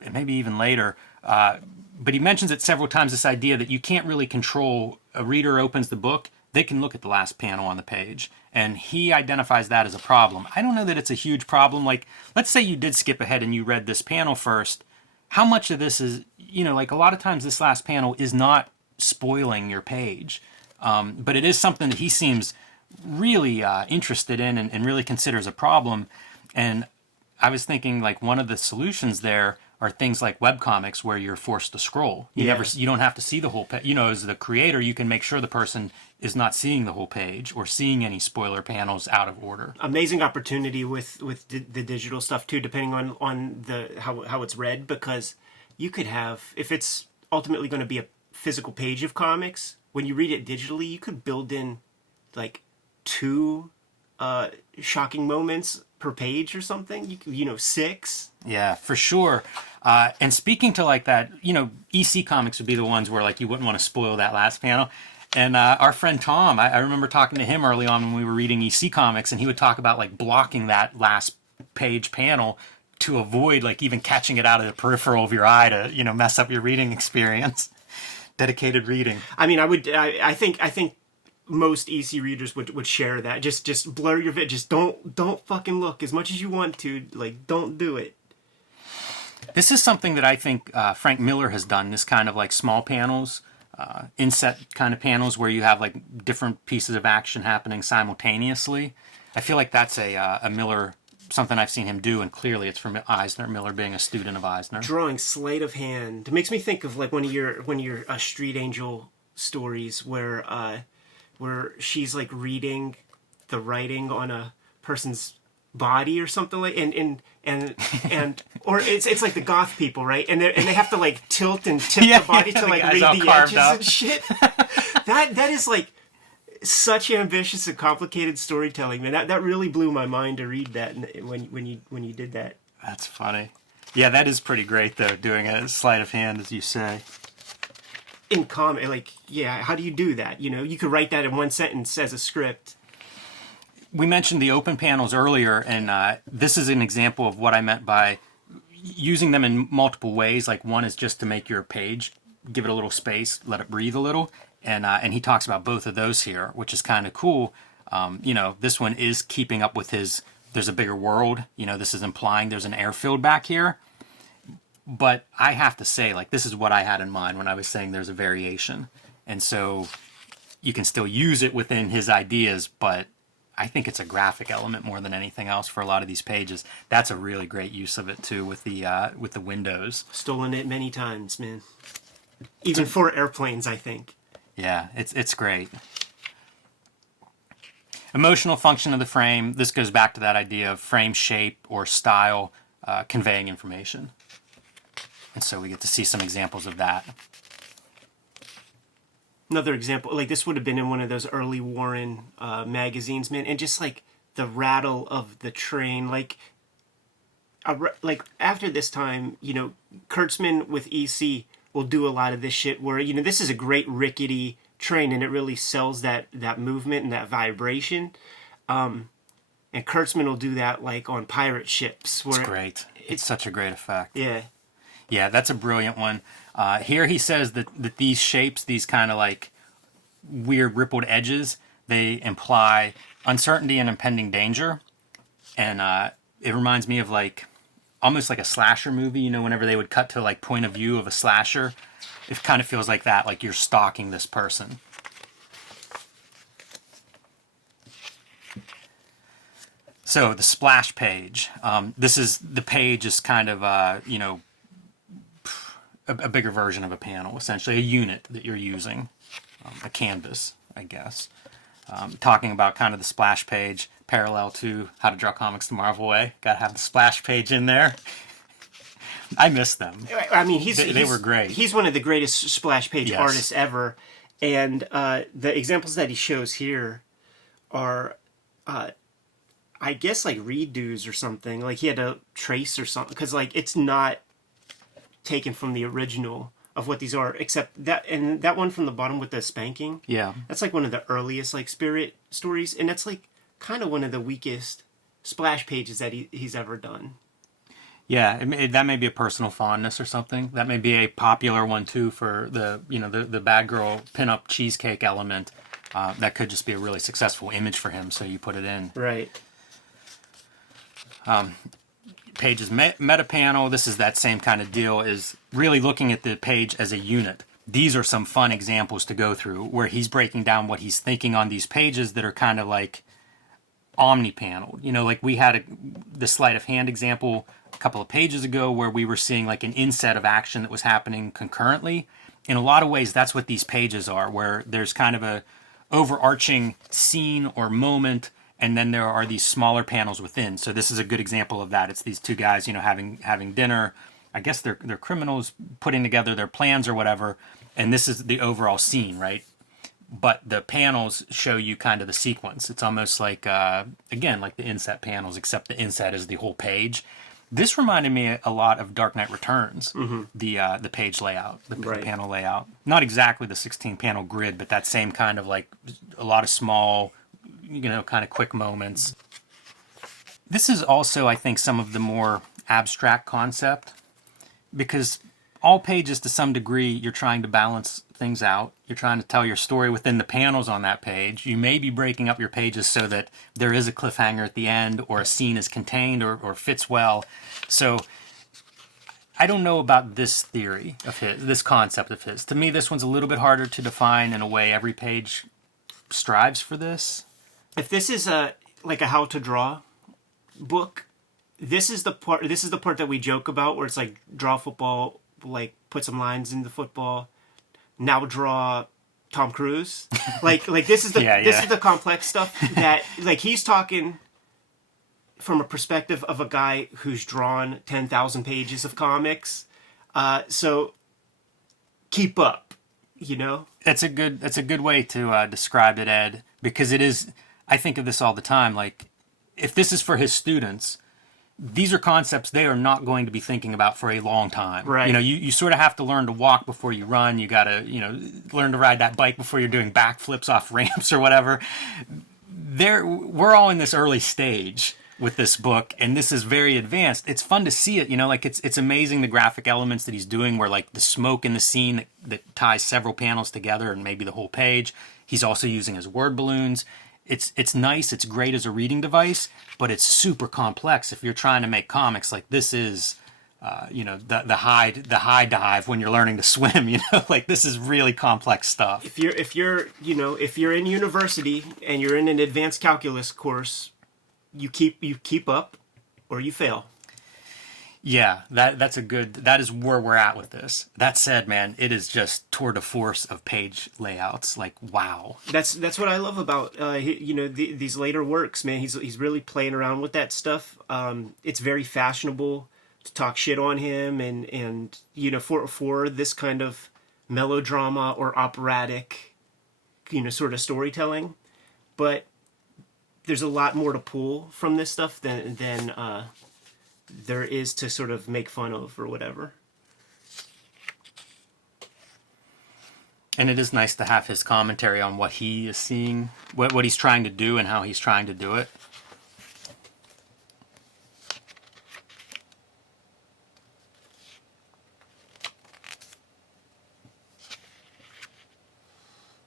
and maybe even later, but he mentions it several times, this idea that you can't really control. A reader opens the book, they can look at the last panel on the page. And he identifies that as a problem. I don't know that it's a huge problem. Like, let's say you did skip ahead and you read this panel first. How much of this is, like a lot of times this last panel is not spoiling your page. But it is something that he seems really interested in and really considers a problem. And I was thinking, like, one of the solutions there are things like webcomics where you're forced to scroll. You don't have to see the whole page. As the creator, you can make sure the person is not seeing the whole page or seeing any spoiler panels out of order. Amazing opportunity with the digital stuff too, depending on how it's read, because you could have, if it's ultimately going to be a physical page of comics, when you read it digitally, you could build in like 2 shocking moments per page or something. 6. Yeah, for sure. And speaking to like that, EC comics would be the ones where like you wouldn't want to spoil that last panel. And our friend Tom, I remember talking to him early on when we were reading EC comics, and he would talk about like blocking that last page panel to avoid like even catching it out of the peripheral of your eye to, mess up your reading experience. Dedicated reading. I mean, I think most EC readers would share that. Just blur your vid. Just don't fucking look as much as you want to. Like, don't do it. This is something that I think Frank Miller has done. This kind of like small panels, inset kind of panels where you have like different pieces of action happening simultaneously. I feel like that's a Miller, something I've seen him do, and clearly it's from Eisner. Miller being a student of Eisner. Drawing sleight of hand. It makes me think of like one of your Street Angel stories where she's like reading the writing on a person's body or something like, and or it's like the goth people, right? And they have to like tilt and tip the body to like read the edges and shit. That is like such ambitious and complicated storytelling, man. That really blew my mind to read that when you did that. That's funny. Yeah, that is pretty great though, doing a sleight of hand, as you say. In comic, like, yeah, how do you do that? You could write that in one sentence as a script. We mentioned the open panels earlier, and this is an example of what I meant by using them in multiple ways. Like, one is just to make your page, give it a little space, let it breathe a little. And he talks about both of those here, which is kind of cool. This one is keeping up with there's a bigger world. This is implying there's an airfield back here. But I have to say, like, this is what I had in mind when I was saying there's a variation. And so you can still use it within his ideas, but I think it's a graphic element more than anything else for a lot of these pages. That's a really great use of it, too, with the windows. Stolen it many times, man. Even for airplanes, I think. Yeah, it's great. Emotional function of the frame. This goes back to that idea of frame shape or style conveying information. And so we get to see some examples of that. Another example, like this would have been in one of those early Warren magazines, man, and just like the rattle of the train, like after this time, Kurtzman with EC will do a lot of this shit where, this is a great rickety train and it really sells that movement and that vibration. And Kurtzman will do that like on pirate ships. Where It's great. It's such a great effect. Yeah. Yeah, that's a brilliant one. Here he says that these shapes, these kind of like weird rippled edges, they imply uncertainty and impending danger. And it reminds me of like almost like a slasher movie, whenever they would cut to like point of view of a slasher, it kind of feels like that, like you're stalking this person. So the splash page, the page is kind of, a bigger version of a panel, essentially a unit that you're using, a canvas, I guess. Talking about kind of the splash page, parallel to How to Draw Comics the Marvel Way. Got to have the splash page in there. I miss them. I mean, they were great. He's one of the greatest splash page Yes. artists ever. And the examples that he shows here are, I guess, like redos or something. Like he had to trace or something. Because, like, it's not taken from the original of what these are, except that, and that one from the bottom with the spanking. Yeah. That's like one of the earliest like Spirit stories, and that's like kind of one of the weakest splash pages that he's ever done. Yeah, that may be a personal fondness or something. That may be a popular one too for the bad girl pinup cheesecake element. That could just be a really successful image for him, so you put it in. Right. Page's meta panel, this is that same kind of deal, is really looking at the page as a unit. These are some fun examples to go through where he's breaking down what he's thinking on these pages that are kind of like omni-paneled. Like we had the sleight of hand example a couple of pages ago where we were seeing like an inset of action that was happening concurrently. In a lot of ways, that's what these pages are, where there's kind of a overarching scene or moment, and then there are these smaller panels within. So this is a good example of that. It's these two guys, having dinner. I guess they're criminals putting together their plans or whatever. And this is the overall scene, right? But the panels show you kind of the sequence. It's almost like, again, like the inset panels, except the inset is the whole page. This reminded me a lot of Dark Knight Returns, the page layout, the Right. panel layout. Not exactly the 16-panel grid, but that same kind of like a lot of small, kind of quick moments. This is also, I think, some of the more abstract concept, because all pages, to some degree, you're trying to balance things out. You're trying to tell your story within the panels on that page. You may be breaking up your pages so that there is a cliffhanger at the end, or a scene is contained or fits well. So I don't know about this theory of his, this concept of his. To me, this one's a little bit harder to define in a way every page strives for this. If this is like a how to draw book, this is the part that we joke about where it's like draw football, like put some lines in the football. Now draw Tom Cruise. Like this is the this is the complex stuff that like he's talking from a perspective of a guy who's drawn 10,000 pages of comics. So keep up, That's a good way to describe it, Ed, because it is. I think of this all the time. Like, if this is for his students, these are concepts they are not going to be thinking about for a long time. Right. You sort of have to learn to walk before you run. You got to, learn to ride that bike before you're doing backflips off ramps or whatever. We're all in this early stage with this book, and this is very advanced. It's fun to see it, like it's amazing the graphic elements that he's doing, where like the smoke in the scene that ties several panels together and maybe the whole page. He's also using his word balloons. It's nice, it's great as a reading device, but it's super complex if you're trying to make comics. Like this is, the high dive when you're learning to swim. Like this is really complex stuff. If you're in university and you're in an advanced calculus course, you keep up or you fail. Yeah, that is where we're at with this. That said, man, it is just tour de force of page layouts. Like, wow. That's what I love about these later works, man. He's really playing around with that stuff. It's very fashionable to talk shit on him, and for this kind of melodrama or operatic, sort of storytelling. But there's a lot more to pull from this stuff than there is to sort of make fun of or whatever. And it is nice to have his commentary on what he is seeing, what he's trying to do, and how he's trying to do it.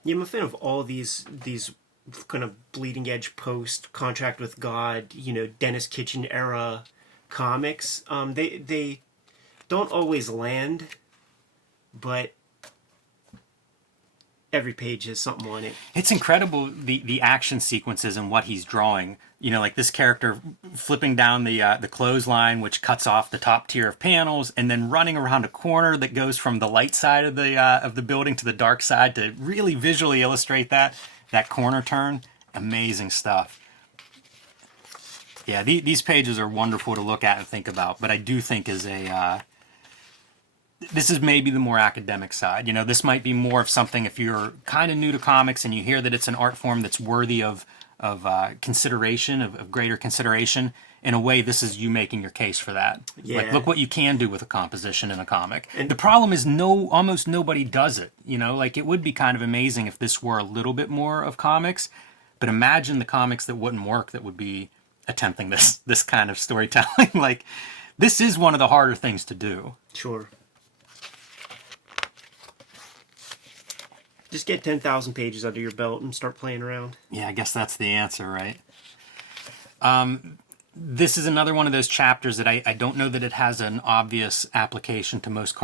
Yeah, I'm a fan of all these kind of bleeding edge post Contract with God, Dennis Kitchen era comics. They don't always land, but every page has something on it. It's incredible, the action sequences and what he's drawing. Like this character flipping down the clothesline, which cuts off the top tier of panels, and then running around a corner that goes from the light side of the building to the dark side to really visually illustrate that corner turn. Amazing stuff. Yeah, these pages are wonderful to look at and think about, but I do think this is maybe the more academic side. This might be more of something if you're kind of new to comics and you hear that it's an art form that's worthy of consideration, of greater consideration. In a way, this is you making your case for that. Yeah. Like, look what you can do with a composition in a comic. And the problem is almost nobody does it. Like, it would be kind of amazing if this were a little bit more of comics, but imagine the comics that wouldn't work that would be attempting this kind of storytelling. Like, this is one of the harder things to do. Sure. Just get 10,000 pages under your belt and start playing around. Yeah, I guess that's the answer, right? This is another one of those chapters that I don't know that it has an obvious application to most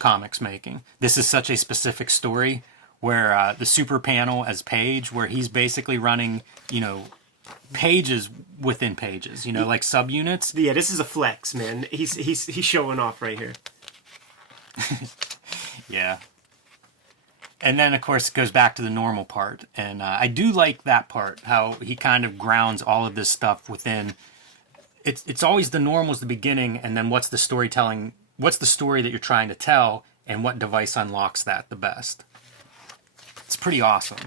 comics making. This is such a specific story where the super panel as Page, where he's basically running, pages within pages, like subunits. Yeah, this is a flex, man. He's showing off right here. Yeah. And then, of course, it goes back to the normal part. And I do like that part, how he kind of grounds all of this stuff within. It's always the normal's the beginning, and then what's the story that you're trying to tell, and what device unlocks that the best. It's pretty awesome.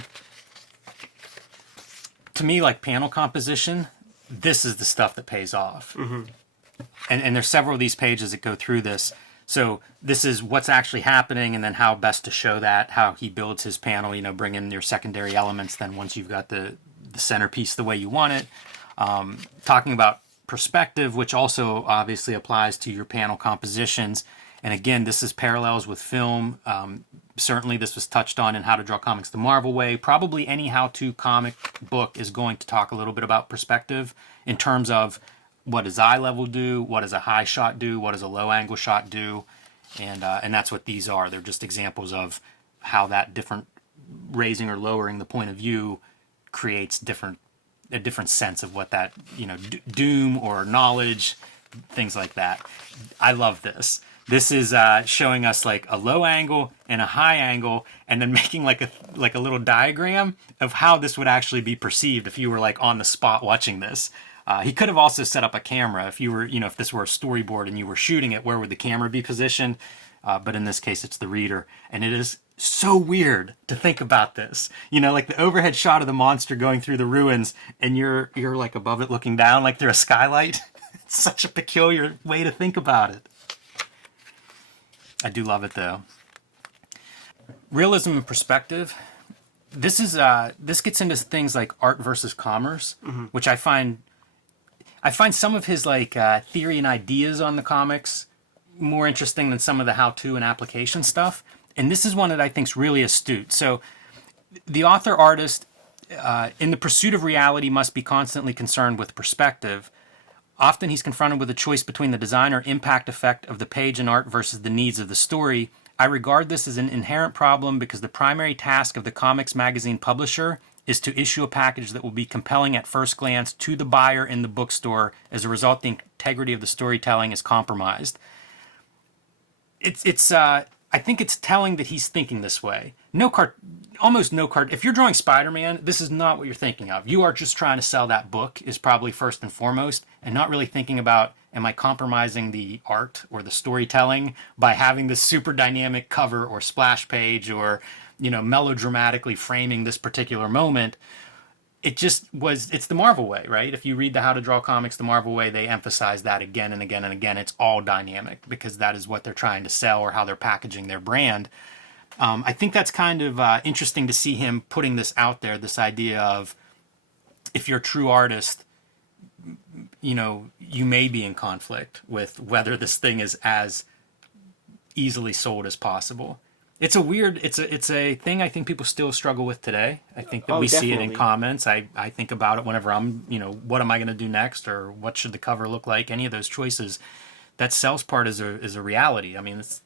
To me, like panel composition, this is the stuff that pays off. Mm-hmm. And there's several of these pages that go through this. So this is what's actually happening, and then how best to show that, how he builds his panel, bring in your secondary elements then once you've got the centerpiece the way you want it. Talking about perspective, which also obviously applies to your panel compositions. And again, this is parallels with film. Certainly this was touched on in How to Draw Comics the Marvel Way. Probably any how-to comic book is going to talk a little bit about perspective in terms of what does eye level do, what does a high shot do, what does a low angle shot do, and that's what these are. They're just examples of how that different raising or lowering the point of view creates a different sense of what that, doom or knowledge, things like that. I love this. This is showing us like a low angle and a high angle, and then making like a little diagram of how this would actually be perceived if you were like on the spot watching this. He could have also set up a camera if you were, if this were a storyboard and you were shooting it, where would the camera be positioned? But in this case, it's the reader. And it is so weird to think about this. Like the overhead shot of the monster going through the ruins, and you're like above it looking down like through a skylight. It's such a peculiar way to think about it. I do love it though. Realism and perspective. This gets into things like art versus commerce, mm-hmm. which I find some of his theory and ideas on the comics more interesting than some of the how-to and application stuff. And this is one that I think is really astute. So the author-artist, in the pursuit of reality, must be constantly concerned with perspective. Often he's confronted with a choice between the design or impact effect of the page and art versus the needs of the story. I regard this as an inherent problem because the primary task of the comics magazine publisher is to issue a package that will be compelling at first glance to the buyer in the bookstore. As a result, the integrity of the storytelling is compromised. I think it's telling that he's thinking this way. Almost no card. If you're drawing Spider-Man, this is not what you're thinking of. You are just trying to sell that book is probably first and foremost, and not really thinking about, am I compromising the art or the storytelling by having this super dynamic cover or splash page or, melodramatically framing this particular moment. It's the Marvel way, right? If you read the How to Draw Comics the Marvel way, they emphasize that again and again and again. It's all dynamic because that is what they're trying to sell or how they're packaging their brand. I think that's kind of interesting to see him putting this out there, this idea of if you're a true artist, you may be in conflict with whether this thing is as easily sold as possible. It's a thing I think people still struggle with today. I think that we see it in comments. I think about it whenever I'm, what am I going to do next, or what should the cover look like? Any of those choices. That sales part is a reality. I mean, it's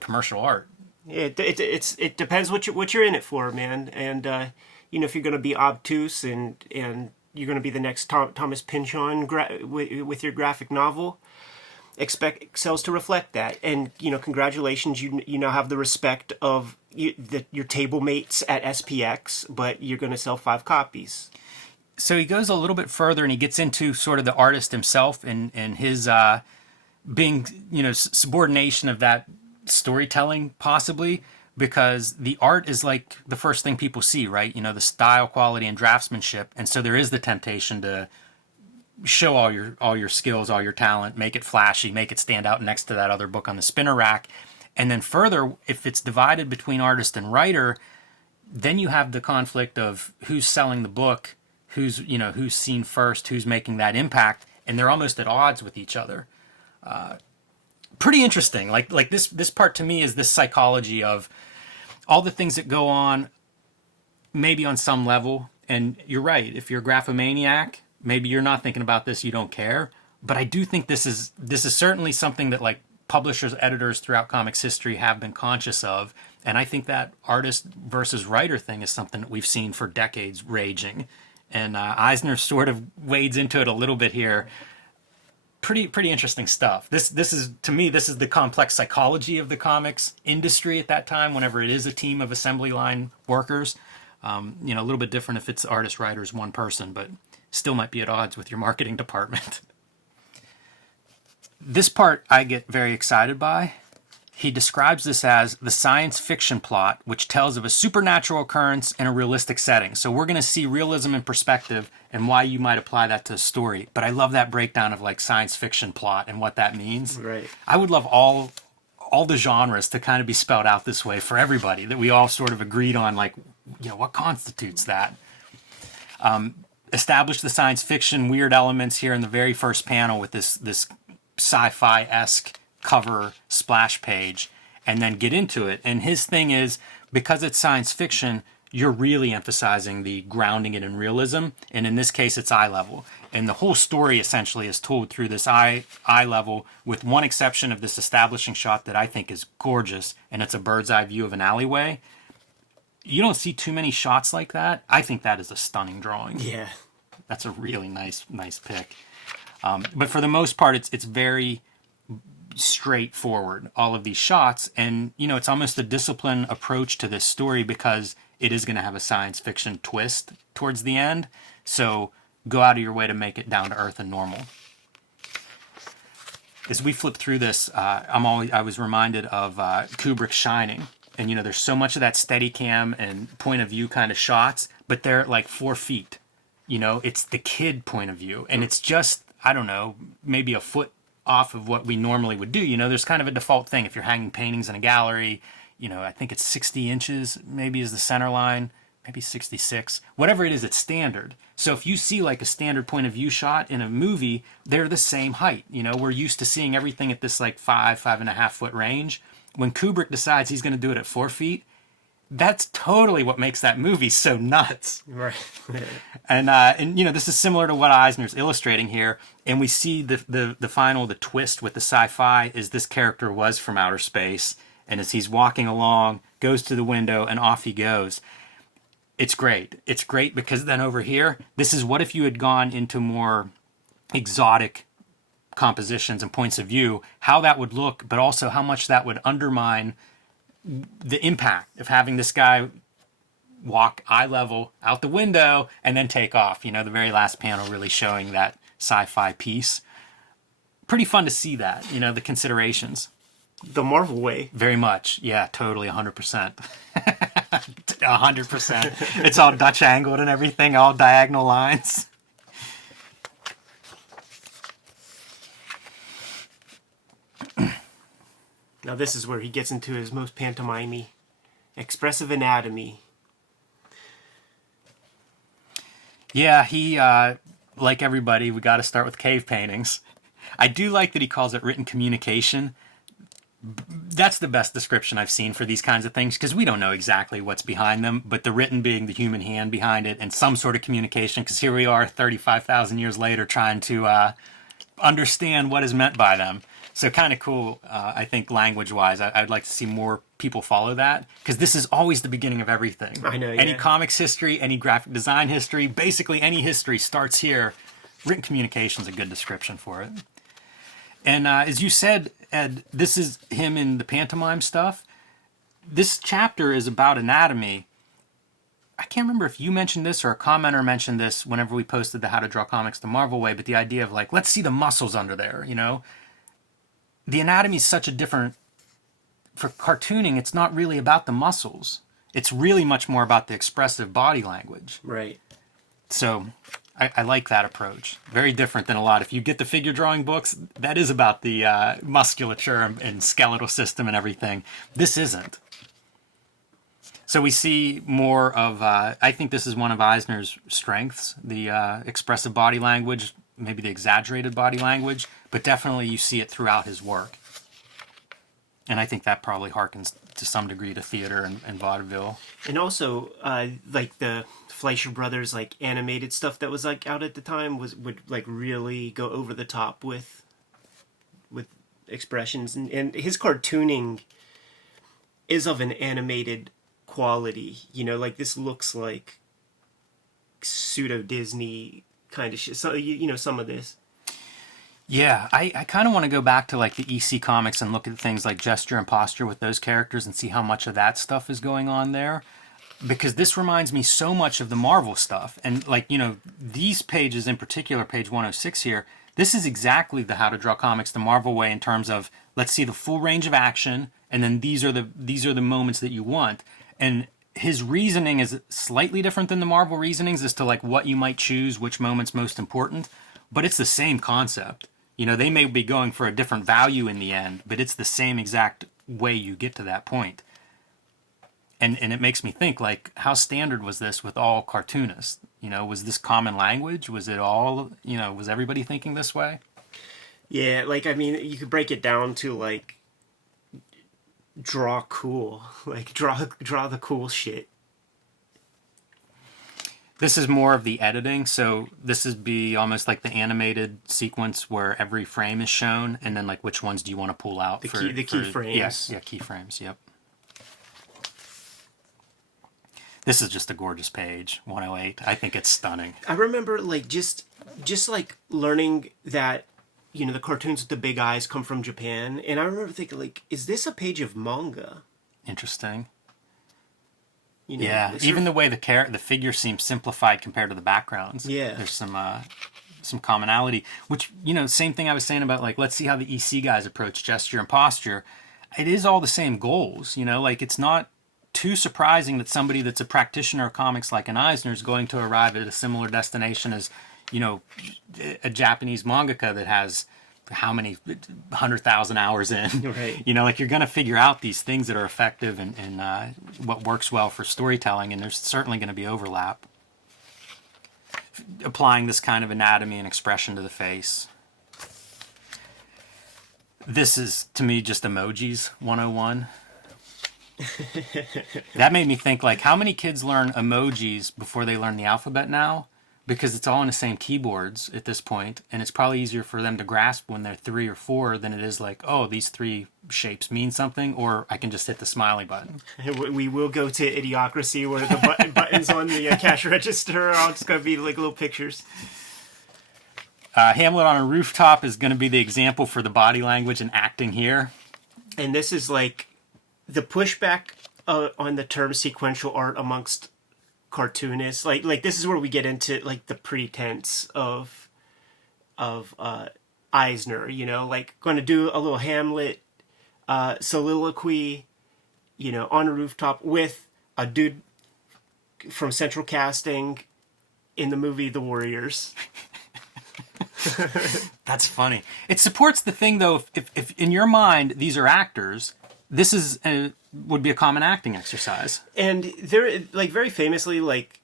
commercial art. Yeah, it depends what you're in it for, man. And if you're going to be obtuse and you're going to be the next Thomas Pynchon with your graphic novel, expect sales to reflect that. And congratulations, you now have the respect of your table mates at SPX, but you're going to sell 5 copies. So he goes a little bit further and he gets into sort of the artist himself and his being subordination of that storytelling, possibly, because the art is like the first thing people see, right? The style, quality, and draftsmanship. And so there is the temptation to show all your skills, all your talent, make it flashy, make it stand out next to that other book on the spinner rack. And then further, if it's divided between artist and writer, then you have the conflict of who's selling the book, who's seen first, who's making that impact, and they're almost at odds with each other. Pretty interesting. Like this part to me is this psychology of all the things that go on, maybe on some level. And you're right. If you're a graphomaniac, maybe you're not thinking about this, you don't care. But I do think this is certainly something that like publishers, editors throughout comics history have been conscious of. And I think that artist versus writer thing is something that we've seen for decades raging. And Eisner sort of wades into it a little bit here. Pretty interesting stuff. This is, to me, this is the complex psychology of the comics industry at that time, whenever it is a team of assembly line workers. A little bit different if it's artist, writers, one person, but still might be at odds with your marketing department. This part I get very excited by. He describes this as the science fiction plot, which tells of a supernatural occurrence in a realistic setting. So we're going to see realism in perspective and why you might apply that to a story. But I love that breakdown of like science fiction plot and what that means. Right. I would love all the genres to kind of be spelled out this way for everybody, that we all sort of agreed on, like, what constitutes that. Establish the science fiction weird elements here in the very first panel with this sci-fi-esque cover splash page, and then get into it. And his thing is, because it's science fiction, you're really emphasizing the grounding it in realism, and in this case it's eye level. And the whole story essentially is told through this eye level, with one exception of this establishing shot that I think is gorgeous, and it's a bird's eye view of an alleyway. You don't see too many shots like that. I think that is a stunning drawing. Yeah. That's a really nice pick. But for the most part, it's very straightforward, all of these shots. And, it's almost a disciplined approach to this story because it is going to have a science fiction twist towards the end. So go out of your way to make it down to earth and normal. As we flip through this, I was reminded of Kubrick's Shining. And, there's so much of that Steadicam and point of view kind of shots, but they're at like 4 feet. It's the kid point of view. And it's just, I don't know, maybe a foot off of what we normally would do. There's kind of a default thing. If you're hanging paintings in a gallery, I think it's 60 inches maybe is the center line, maybe 66. Whatever it is, it's standard. So if you see like a standard point of view shot in a movie, they're the same height. We're used to seeing everything at this like 5.5 foot range. When Kubrick decides he's going to do it at 4 feet, that's totally what makes that movie so nuts. Right. And this is similar to what Eisner's illustrating here. And we see the twist with the sci-fi is this character was from outer space. And as he's walking along, goes to the window and off he goes. It's great. It's great because then over here, this is what if you had gone into more exotic compositions and points of view, how that would look, but also how much that would undermine the impact of having this guy walk eye level out the window and then take off. You know, the very last panel really showing that sci-fi piece. Pretty fun to see that, you know, the considerations. The Marvel way. Very much. Yeah, totally, 100%. 100%. It's all Dutch angled and everything, all diagonal lines. Now this is where he gets into his most pantomime-y, expressive anatomy. Yeah, he, like everybody, we got to start with cave paintings. I do like that he calls it written communication. That's the best description I've seen for these kinds of things, because we don't know exactly what's behind them, but the written being the human hand behind it and some sort of communication, because here we are 35,000 years later trying to understand what is meant by them. So kind of cool, I think, language-wise. I'd like to see more people follow that, because this is always the beginning of everything. I know, yeah. Any comics history, any graphic design history, basically any history starts here. Written communication is a good description for it. And as you said, Ed, this is him in the pantomime stuff. This chapter is about anatomy. I can't remember if you mentioned this or a commenter mentioned this whenever we posted the How to Draw Comics the Marvel Way, but the idea of like, let's see the muscles under there, you know? The anatomy is such a different... For cartooning, it's not really about the muscles. It's really much more about the expressive body language. Right. So I like that approach. Very different than a lot. If you get the figure drawing books, that is about the musculature and skeletal system and everything. This isn't. So we see more of, I think this is one of Eisner's strengths, the expressive body language, maybe the exaggerated body language, but definitely you see it throughout his work. And I think that probably harkens to some degree to theater and vaudeville. And also, like the Fleischer Brothers, like animated stuff that was like out at the time would like really go over the top with expressions, and his cartooning is of an animated quality. You know, like this looks like pseudo Disney kind of shit. So you know some of this. Yeah, I kind of want to go back to like the EC comics and look at things like gesture and posture with those characters and see how much of that stuff is going on there. Because this reminds me so much of the Marvel stuff. And like, you know, these pages in particular, page 106 here, this is exactly the How to Draw Comics the Marvel Way in terms of, let's see the full range of action, and then these are the moments that you want. And his reasoning is slightly different than the Marvel reasonings as to like what you might choose, which moment's most important, but it's the same concept. You know, they may be going for a different value in the end, but it's the same exact way you get to that point. And it makes me think, like, how standard was this with all cartoonists? You know, was this common language? Was it all, you know, was everybody thinking this way? Yeah, like, I mean, you could break it down to, like, draw cool. Like, draw the cool shit. This is more of the editing, so this would be almost like the animated sequence where every frame is shown, and then like which ones do you want to pull out? The key frames. Yes, yeah, key frames. Yep. This is just a gorgeous page, 108. I think it's stunning. I remember like just like learning that, you know, the cartoons with the big eyes come from Japan, and I remember thinking like, is this a page of manga? Interesting. You know, yeah, even the way the figure seems simplified compared to the backgrounds. Yeah, there's some commonality. Which, you know, same thing I was saying about like, let's see how the EC guys approach gesture and posture. It is all the same goals. You know, like it's not too surprising that somebody that's a practitioner of comics like an Eisner is going to arrive at a similar destination as, you know, a Japanese mangaka that has how many 100,000 hours in. Right. You know, like you're going to figure out these things that are effective and what works well for storytelling, and there's certainly going to be overlap. Applying this kind of anatomy and expression to the face. This is, to me, just emojis 101. That made me think, like, how many kids learn emojis before they learn the alphabet now? because it's all on the same keyboards at this point, and it's probably easier for them to grasp when they're 3 or 4 than it is like, oh, these 3 shapes mean something, or I can just hit the smiley button. We will go to Idiocracy where the buttons on the cash register are all just going to be like little pictures. Hamlet on a rooftop is going to be the example for the body language and acting here. And this is like the pushback on the term sequential art amongst cartoonists. Like this is where we get into like the pretense of Eisner, you know, like going to do a little Hamlet soliloquy, you know, on a rooftop with a dude from Central Casting in the movie The Warriors. That's funny. It supports the thing, though, if in your mind these are actors, this is would be a common acting exercise. And they're like very famously, like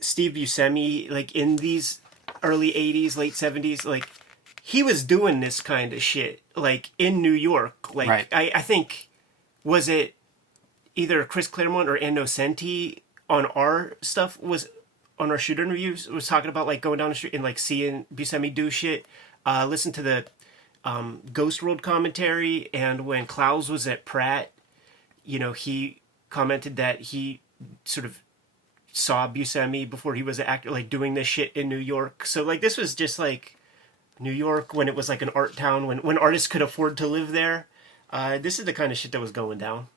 Steve Buscemi, like in these early 80s, late 70s, like he was doing this kind of shit, like in New York. Like right. I think, was it either Chris Claremont or Innocenti on our stuff, was on our shoot interviews, was talking about like going down the street and like seeing Buscemi do shit. Listen to the Ghost World commentary, and when Klaus was at Pratt, you know, he commented that he sort of saw Buscemi before he was an actor, like doing this shit in New York. So like this was just like New York when it was like an art town, when artists could afford to live there. This is the kind of shit that was going down.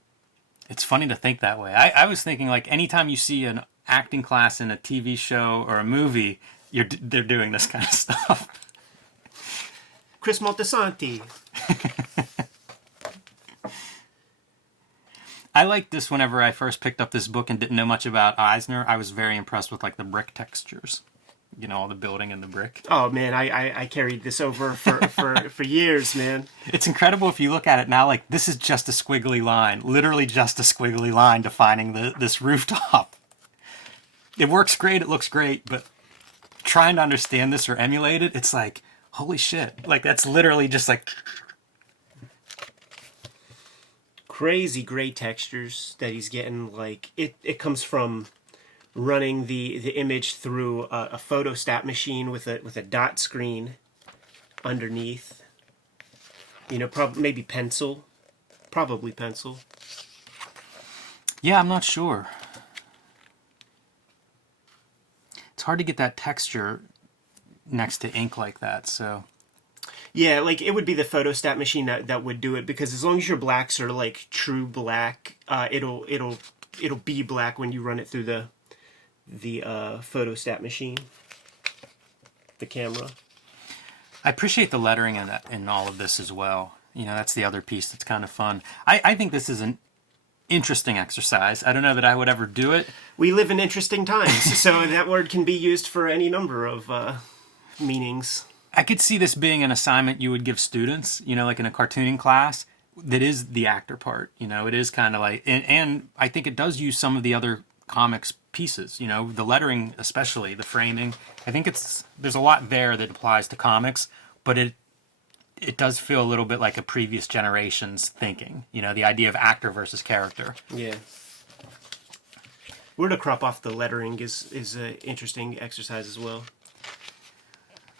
It's funny to think that way. I was thinking like anytime you see an acting class in a TV show or a movie, they're doing this kind of stuff. Chris Moltisanti. I liked this whenever I first picked up this book and didn't know much about Eisner. I was very impressed with like the brick textures. You know, all the building and the brick. Oh man, I carried this over for years, man. It's incredible if you look at it now, like this is just a squiggly line. Literally just a squiggly line defining this rooftop. It works great, it looks great, but trying to understand this or emulate it, it's like, holy shit. Like that's literally just like crazy gray textures that he's getting. Like it comes from running the image through a photostat machine with a dot screen underneath. You know, maybe pencil. Probably pencil. Yeah, I'm not sure. It's hard to get that texture next to ink like that, so. Yeah, like it would be the photostat machine that would do it, because as long as your blacks are like true black, it'll be black when you run it through the photostat machine, the camera. I appreciate the lettering in all of this as well. You know, that's the other piece that's kind of fun. I think this is an interesting exercise. I don't know that I would ever do it. We live in interesting times, so that word can be used for any number of meanings. I could see this being an assignment you would give students, you know, like in a cartooning class, that is the actor part. You know, it is kind of like, and I think it does use some of the other comics pieces, you know, the lettering, especially the framing. I think there's a lot there that applies to comics, but it does feel a little bit like a previous generation's thinking, you know, the idea of actor versus character. Yeah. Where to crop off the lettering is an interesting exercise as well.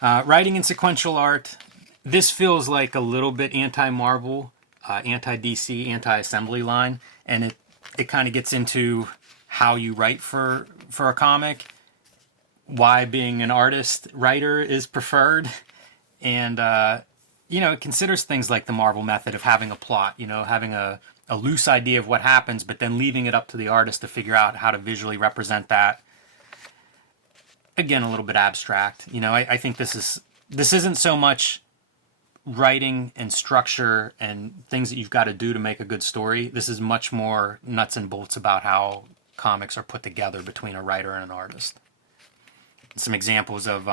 Writing in sequential art, this feels like a little bit anti-Marvel, anti-DC, anti-assembly line, and it kind of gets into how you write for a comic, why being an artist writer is preferred, and you know, it considers things like the Marvel method of having a plot, you know, having a loose idea of what happens, but then leaving it up to the artist to figure out how to visually represent that. Again, a little bit abstract. You know, I think this isn't so much writing and structure and things that you've got to do to make a good story. This is much more nuts and bolts about how comics are put together between a writer and an artist. Some examples of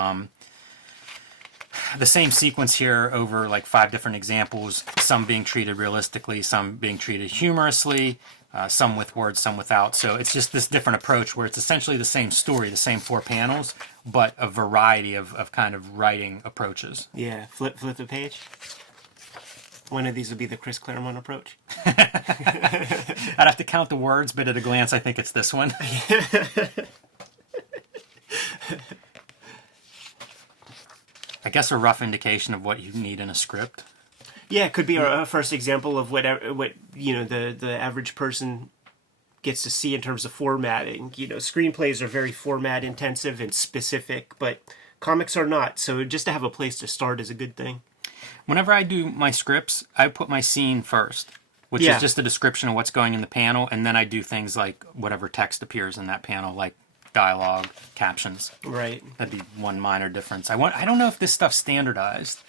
the same sequence here over like 5 different examples, some being treated realistically, some being treated humorously, some with words, some without. So it's just this different approach where it's essentially the same story, the same 4 panels, but a variety of kind of writing approaches. Yeah, flip the page. One of these would be the Chris Claremont approach. I'd have to count the words, but at a glance, I think it's this one. I guess a rough indication of what you need in a script. Yeah, it could be a first example of what the average person gets to see in terms of formatting. Screenplays are very format intensive and specific, but comics are not. So just to have a place to start is a good thing. Whenever I do my scripts, I put my scene first, which is just a description of what's going in the panel, and then I do things like whatever text appears in that panel, like dialogue, captions. Right. That'd be one minor difference. I don't know if this stuff's standardized.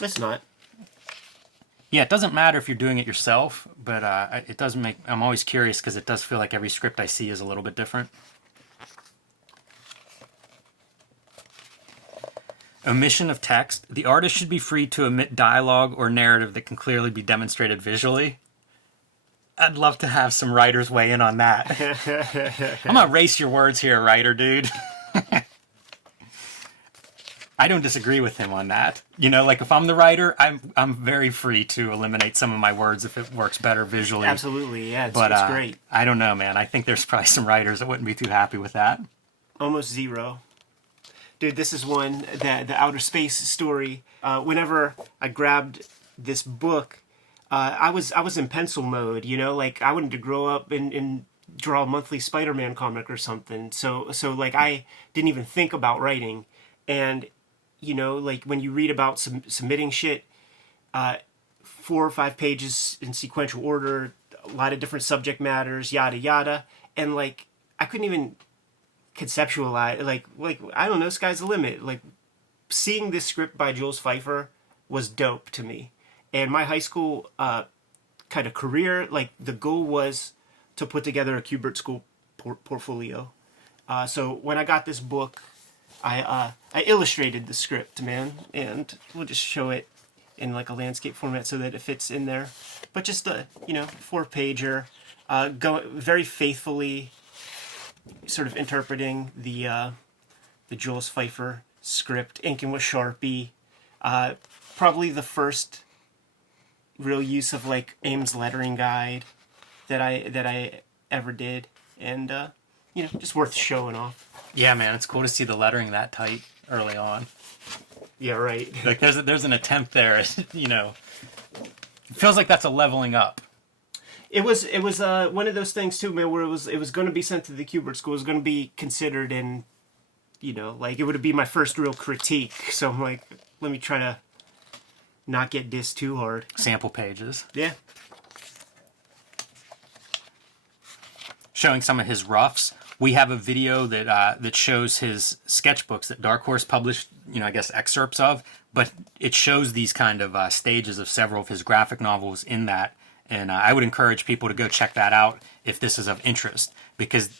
It's not. Yeah, it doesn't matter if you're doing it yourself, but it does make... I'm always curious because it does feel like every script I see is a little bit different. Omission of text. The artist should be free to omit dialogue or narrative that can clearly be demonstrated visually. I'd love to have some writers weigh in on that. I'm gonna erase your words here, writer dude. I don't disagree with him on that. Like if I'm the writer, I'm very free to eliminate some of my words if it works better visually. Absolutely, yeah, it's great. I don't know, man. I think there's probably some writers that wouldn't be too happy with that. Almost zero. Dude, this is one, the outer space story. Whenever I grabbed this book, I was in pencil mode, like I wanted to grow up and draw a monthly Spider-Man comic or something. So like I didn't even think about writing. And like when you read about submitting shit, 4 or 5 pages in sequential order, a lot of different subject matters, yada yada, and like I couldn't even conceptualize, like I don't know, sky's the limit. Like seeing this script by Jules Pfeiffer was dope to me, and my high school kind of career, like the goal was to put together a Kubert School portfolio. So when I got this book, I illustrated the script, man, and we'll just show it in like a landscape format so that it fits in there. But just a 4-pager, go very faithfully, sort of interpreting the Jules Pfeiffer script, inking with Sharpie. Probably the first real use of like Ames lettering guide that I ever did, and just worth showing off. Yeah, man, it's cool to see the lettering that tight early on. Yeah, right. Like there's an attempt there, It feels like that's a leveling up. It was one of those things too, man, where it was going to be sent to the Kubert School. It was going to be considered, and like it would be my first real critique. So I'm like, let me try to not get dissed too hard. Sample pages. Yeah. Showing some of his roughs. We have a video that shows his sketchbooks that Dark Horse published, I guess excerpts of, but it shows these kind of stages of several of his graphic novels in that. And I would encourage people to go check that out if this is of interest, because,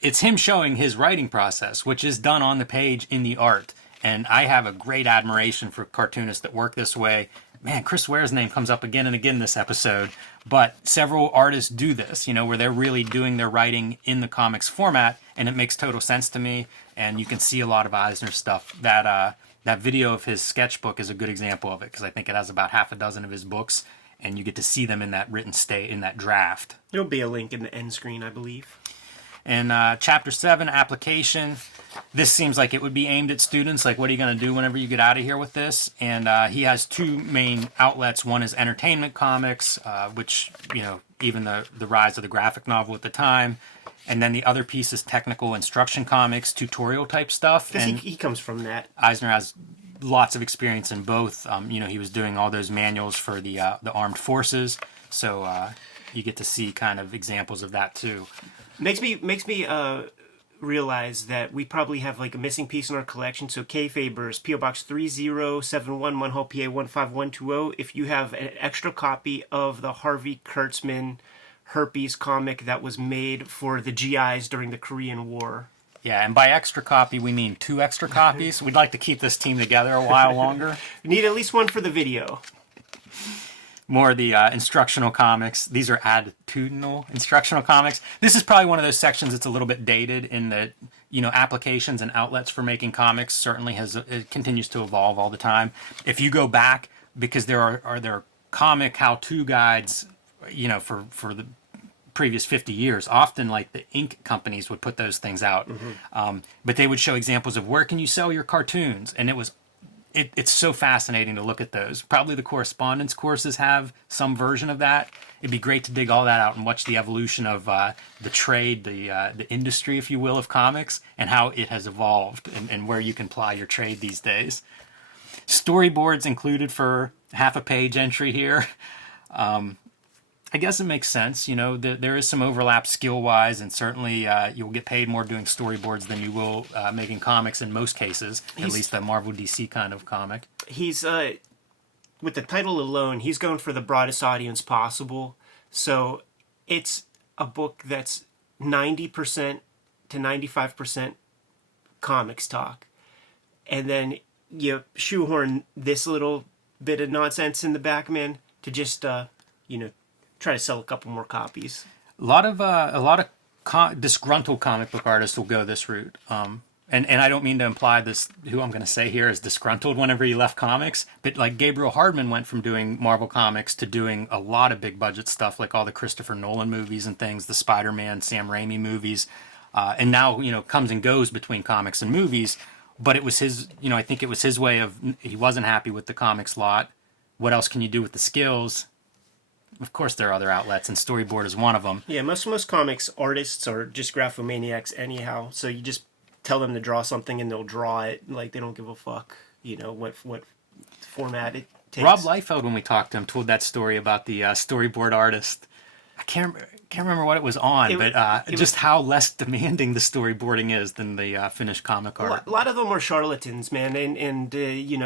it's him showing his writing process, which is done on the page in the art. And I have a great admiration for cartoonists that work this way. Man, Chris Ware's name comes up again and again this episode, but several artists do this, where they're really doing their writing in the comics format, and it makes total sense to me, and you can see a lot of Eisner stuff. That video of his sketchbook is a good example of it, because I think it has about half a dozen of his books, and you get to see them in that written state, in that draft. There'll be a link in the end screen, I believe. And Chapter 7, Application. This seems like it would be aimed at students. Like, what are you going to do whenever you get out of here with this? And he has 2 main outlets. One is entertainment comics, which, even the rise of the graphic novel at the time. And then the other piece is technical instruction comics, tutorial type stuff. And he comes from that. Eisner has lots of experience in both. He was doing all those manuals for the armed forces. So you get to see kind of examples of that too. Makes me realize that we probably have like a missing piece in our collection. So Kayfabe's P.O. Box 3071, Munhall, PA 15120. If you have an extra copy of the Harvey Kurtzman herpes comic that was made for the GIs during the Korean War. Yeah, and by extra copy, we mean 2 extra copies. We'd like to keep this team together a while longer. We need at least one for the video. More of the instructional comics. These are attitudinal instructional comics. This is probably one of those sections that's a little bit dated in that, applications and outlets for making comics certainly it continues to evolve all the time. If you go back, because there are comic how-to guides, for the previous 50 years. Often, like, the ink companies would put those things out. But they would show examples of where can you sell your cartoons, and it's so fascinating to look at those. Probably the correspondence courses have some version of that. It'd be great to dig all that out and watch the evolution of the trade, the industry, if you will, of comics, and how it has evolved, and where you can ply your trade these days. Storyboards included for half a page entry here. I guess it makes sense. You know, there is some overlap skill-wise, and certainly you'll get paid more doing storyboards than you will making comics in most cases, at least the Marvel DC kind of comic. He's, with the title alone, he's going for the broadest audience possible. So it's a book that's 90% to 95% comics talk. And then you shoehorn this little bit of nonsense in the back, man, to just, try to sell a couple more copies. A lot of disgruntled comic book artists will go this route. And I don't mean to imply this, who I'm going to say here is disgruntled whenever he left comics, but like Gabriel Hardman went from doing Marvel Comics to doing a lot of big budget stuff, like all the Christopher Nolan movies and things, the Spider-Man, Sam Raimi movies, and now, comes and goes between comics and movies. But it was his, I think it was his way of, he wasn't happy with the comics lot. What else can you do with the skills? Of course, there are other outlets, and storyboard is one of them. Yeah, most comics artists are just graphomaniacs anyhow. So you just tell them to draw something, and they'll draw it. Like, they don't give a fuck, what format it takes. Rob Liefeld, when we talked to him, told that story about the storyboard artist. I can't remember what it was on, just how less demanding the storyboarding is than the finished comic art. A lot of them are charlatans, man, and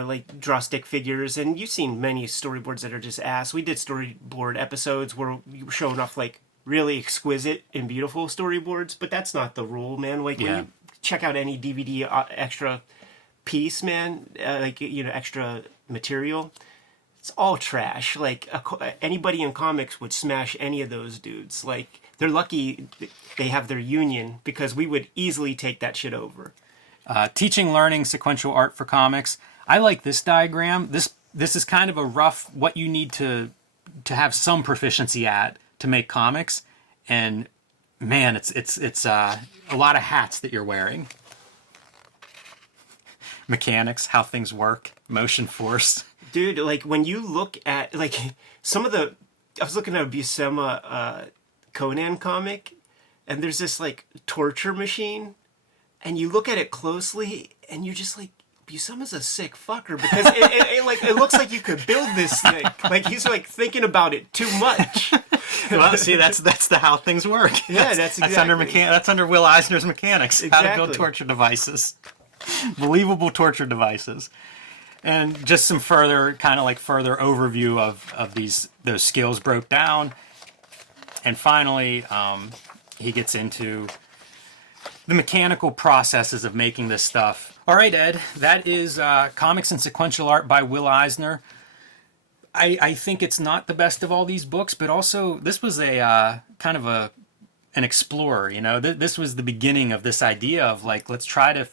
like draw stick figures. And you've seen many storyboards that are just ass. We did storyboard episodes where you were showing off like really exquisite and beautiful storyboards, but that's not the rule, man. Like when you check out any DVD extra piece, man, extra material, it's all trash. Like anybody in comics would smash any of those dudes. Like they're lucky they have their union, because we would easily take that shit over. Teaching, learning, sequential art for comics. I like this diagram. This is kind of a rough what you need to have some proficiency at to make comics, and man, it's a lot of hats that you're wearing. Mechanics, how things work, motion force. Dude, like when you look at like some of the, I was looking at a Buscema Conan comic, and there's this like torture machine, and you look at it closely, and you're just like, Buscema's a sick fucker, because it looks like you could build this thing. Like he's like thinking about it too much. Well, see, that's the how things work. Yeah, that's exactly. That's under Will Eisner's mechanics. Exactly. How to build torture devices, believable torture devices. And just some further overview of those skills broke down. And finally, he gets into the mechanical processes of making this stuff. All right, Ed, that is Comics and Sequential Art by Will Eisner. I think it's not the best of all these books, but also this was a kind of an explorer. This was the beginning of this idea of like, let's try to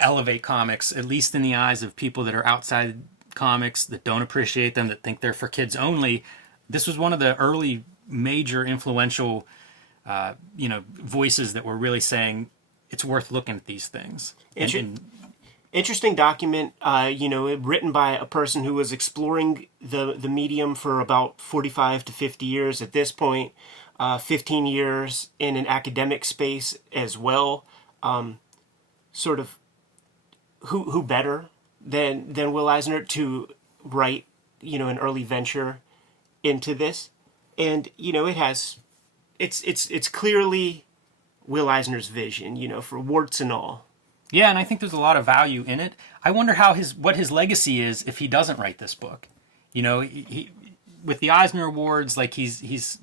elevate comics, at least in the eyes of people that are outside comics, that don't appreciate them, that think they're for kids only. This was one of the early major influential voices that were really saying it's worth looking at these things. Interesting document, written by a person who was exploring the medium for about 45 to 50 years at this point, 15 years in an academic space as well. Sort of who better than Will Eisner to write, an early venture into this. And, it's clearly Will Eisner's vision, for warts and all. Yeah, and I think there's a lot of value in it. I wonder what his legacy is if he doesn't write this book. He with the Eisner Awards, like he's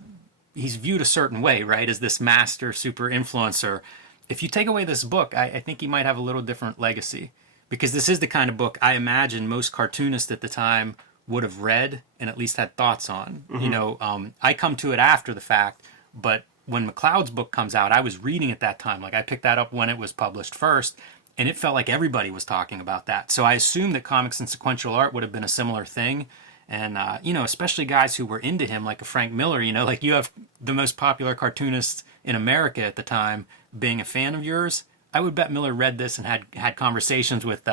viewed a certain way, right, as this master super influencer. If you take away this book, I think he might have a little different legacy, because this is the kind of book I imagine most cartoonists at the time would have read and at least had thoughts on. Mm-hmm. I come to it after the fact, but when McCloud's book comes out, I was reading at that time. Like I picked that up when it was published first, and it felt like everybody was talking about that. So I assume that Comics and Sequential Art would have been a similar thing. And, especially guys who were into him, like a Frank Miller, like you have the most popular cartoonist in America at the time being a fan of yours. I would bet Miller read this and had conversations with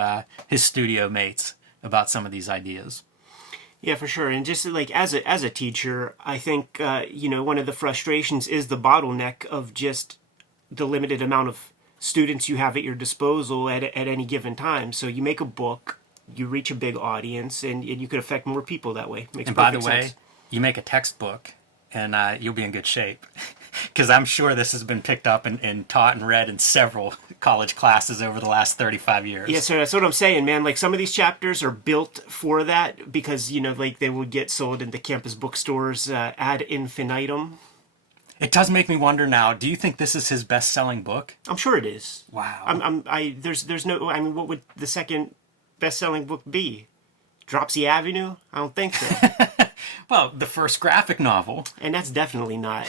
his studio mates about some of these ideas. Yeah, for sure. And just like as a teacher, I think, one of the frustrations is the bottleneck of just the limited amount of students you have at your disposal at any given time. So you make a book, you reach a big audience, and you could affect more people that way. Makes And by the perfect way, sense. you make a textbook, and you'll be in good shape. Because I'm sure this has been picked up and taught and read in several college classes over the last 35 years. Yeah, so that's what I'm saying, man. Like some of these chapters are built for that because, like they would get sold into campus bookstores ad infinitum. It does make me wonder now, do you think this is his best-selling book? I'm sure it is. Wow. There's no, I mean, what would the second best-selling book be? Dropsy Avenue? I don't think so. Well, the first graphic novel. And that's definitely not,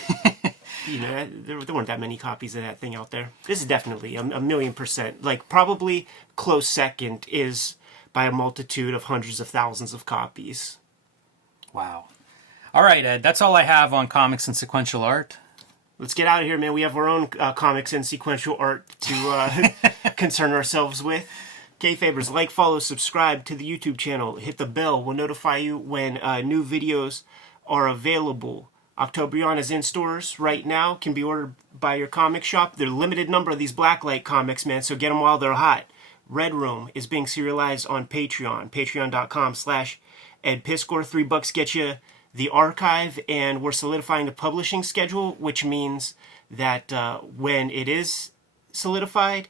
there weren't that many copies of that thing out there. This is definitely a million percent. Like, probably close second is by a multitude of hundreds of thousands of copies. Wow. All right, Ed, that's all I have on comics and sequential art. Let's get out of here, man. We have our own comics and sequential art to concern ourselves with. Kayfabers, like, follow, subscribe to the YouTube channel. Hit the bell. We'll notify you when new videos are available. Octobrion is in stores right now. Can be ordered by your comic shop. There are a limited number of these Blacklight comics, man, so get them while they're hot. Red Room is being serialized on Patreon. Patreon.com/Ed Piscor. $3 gets you the archive, and we're solidifying the publishing schedule, which means that when it is solidified,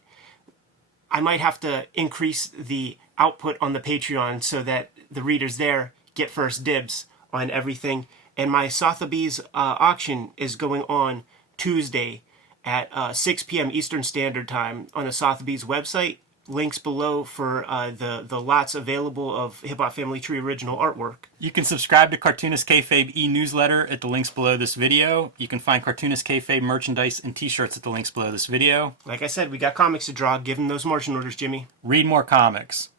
I might have to increase the output on the Patreon so that the readers there get first dibs on everything. And my Sotheby's auction is going on Tuesday at 6 p.m. Eastern Standard Time on the Sotheby's website. Links below for the lots available of Hip Hop Family Tree original artwork. You can subscribe to Cartoonist Kayfabe e-newsletter at the links below this video. You can find Cartoonist Kayfabe merchandise and t-shirts at the links below this video. Like I said, we got comics to draw. Give them those margin orders, Jimmy. Read more comics.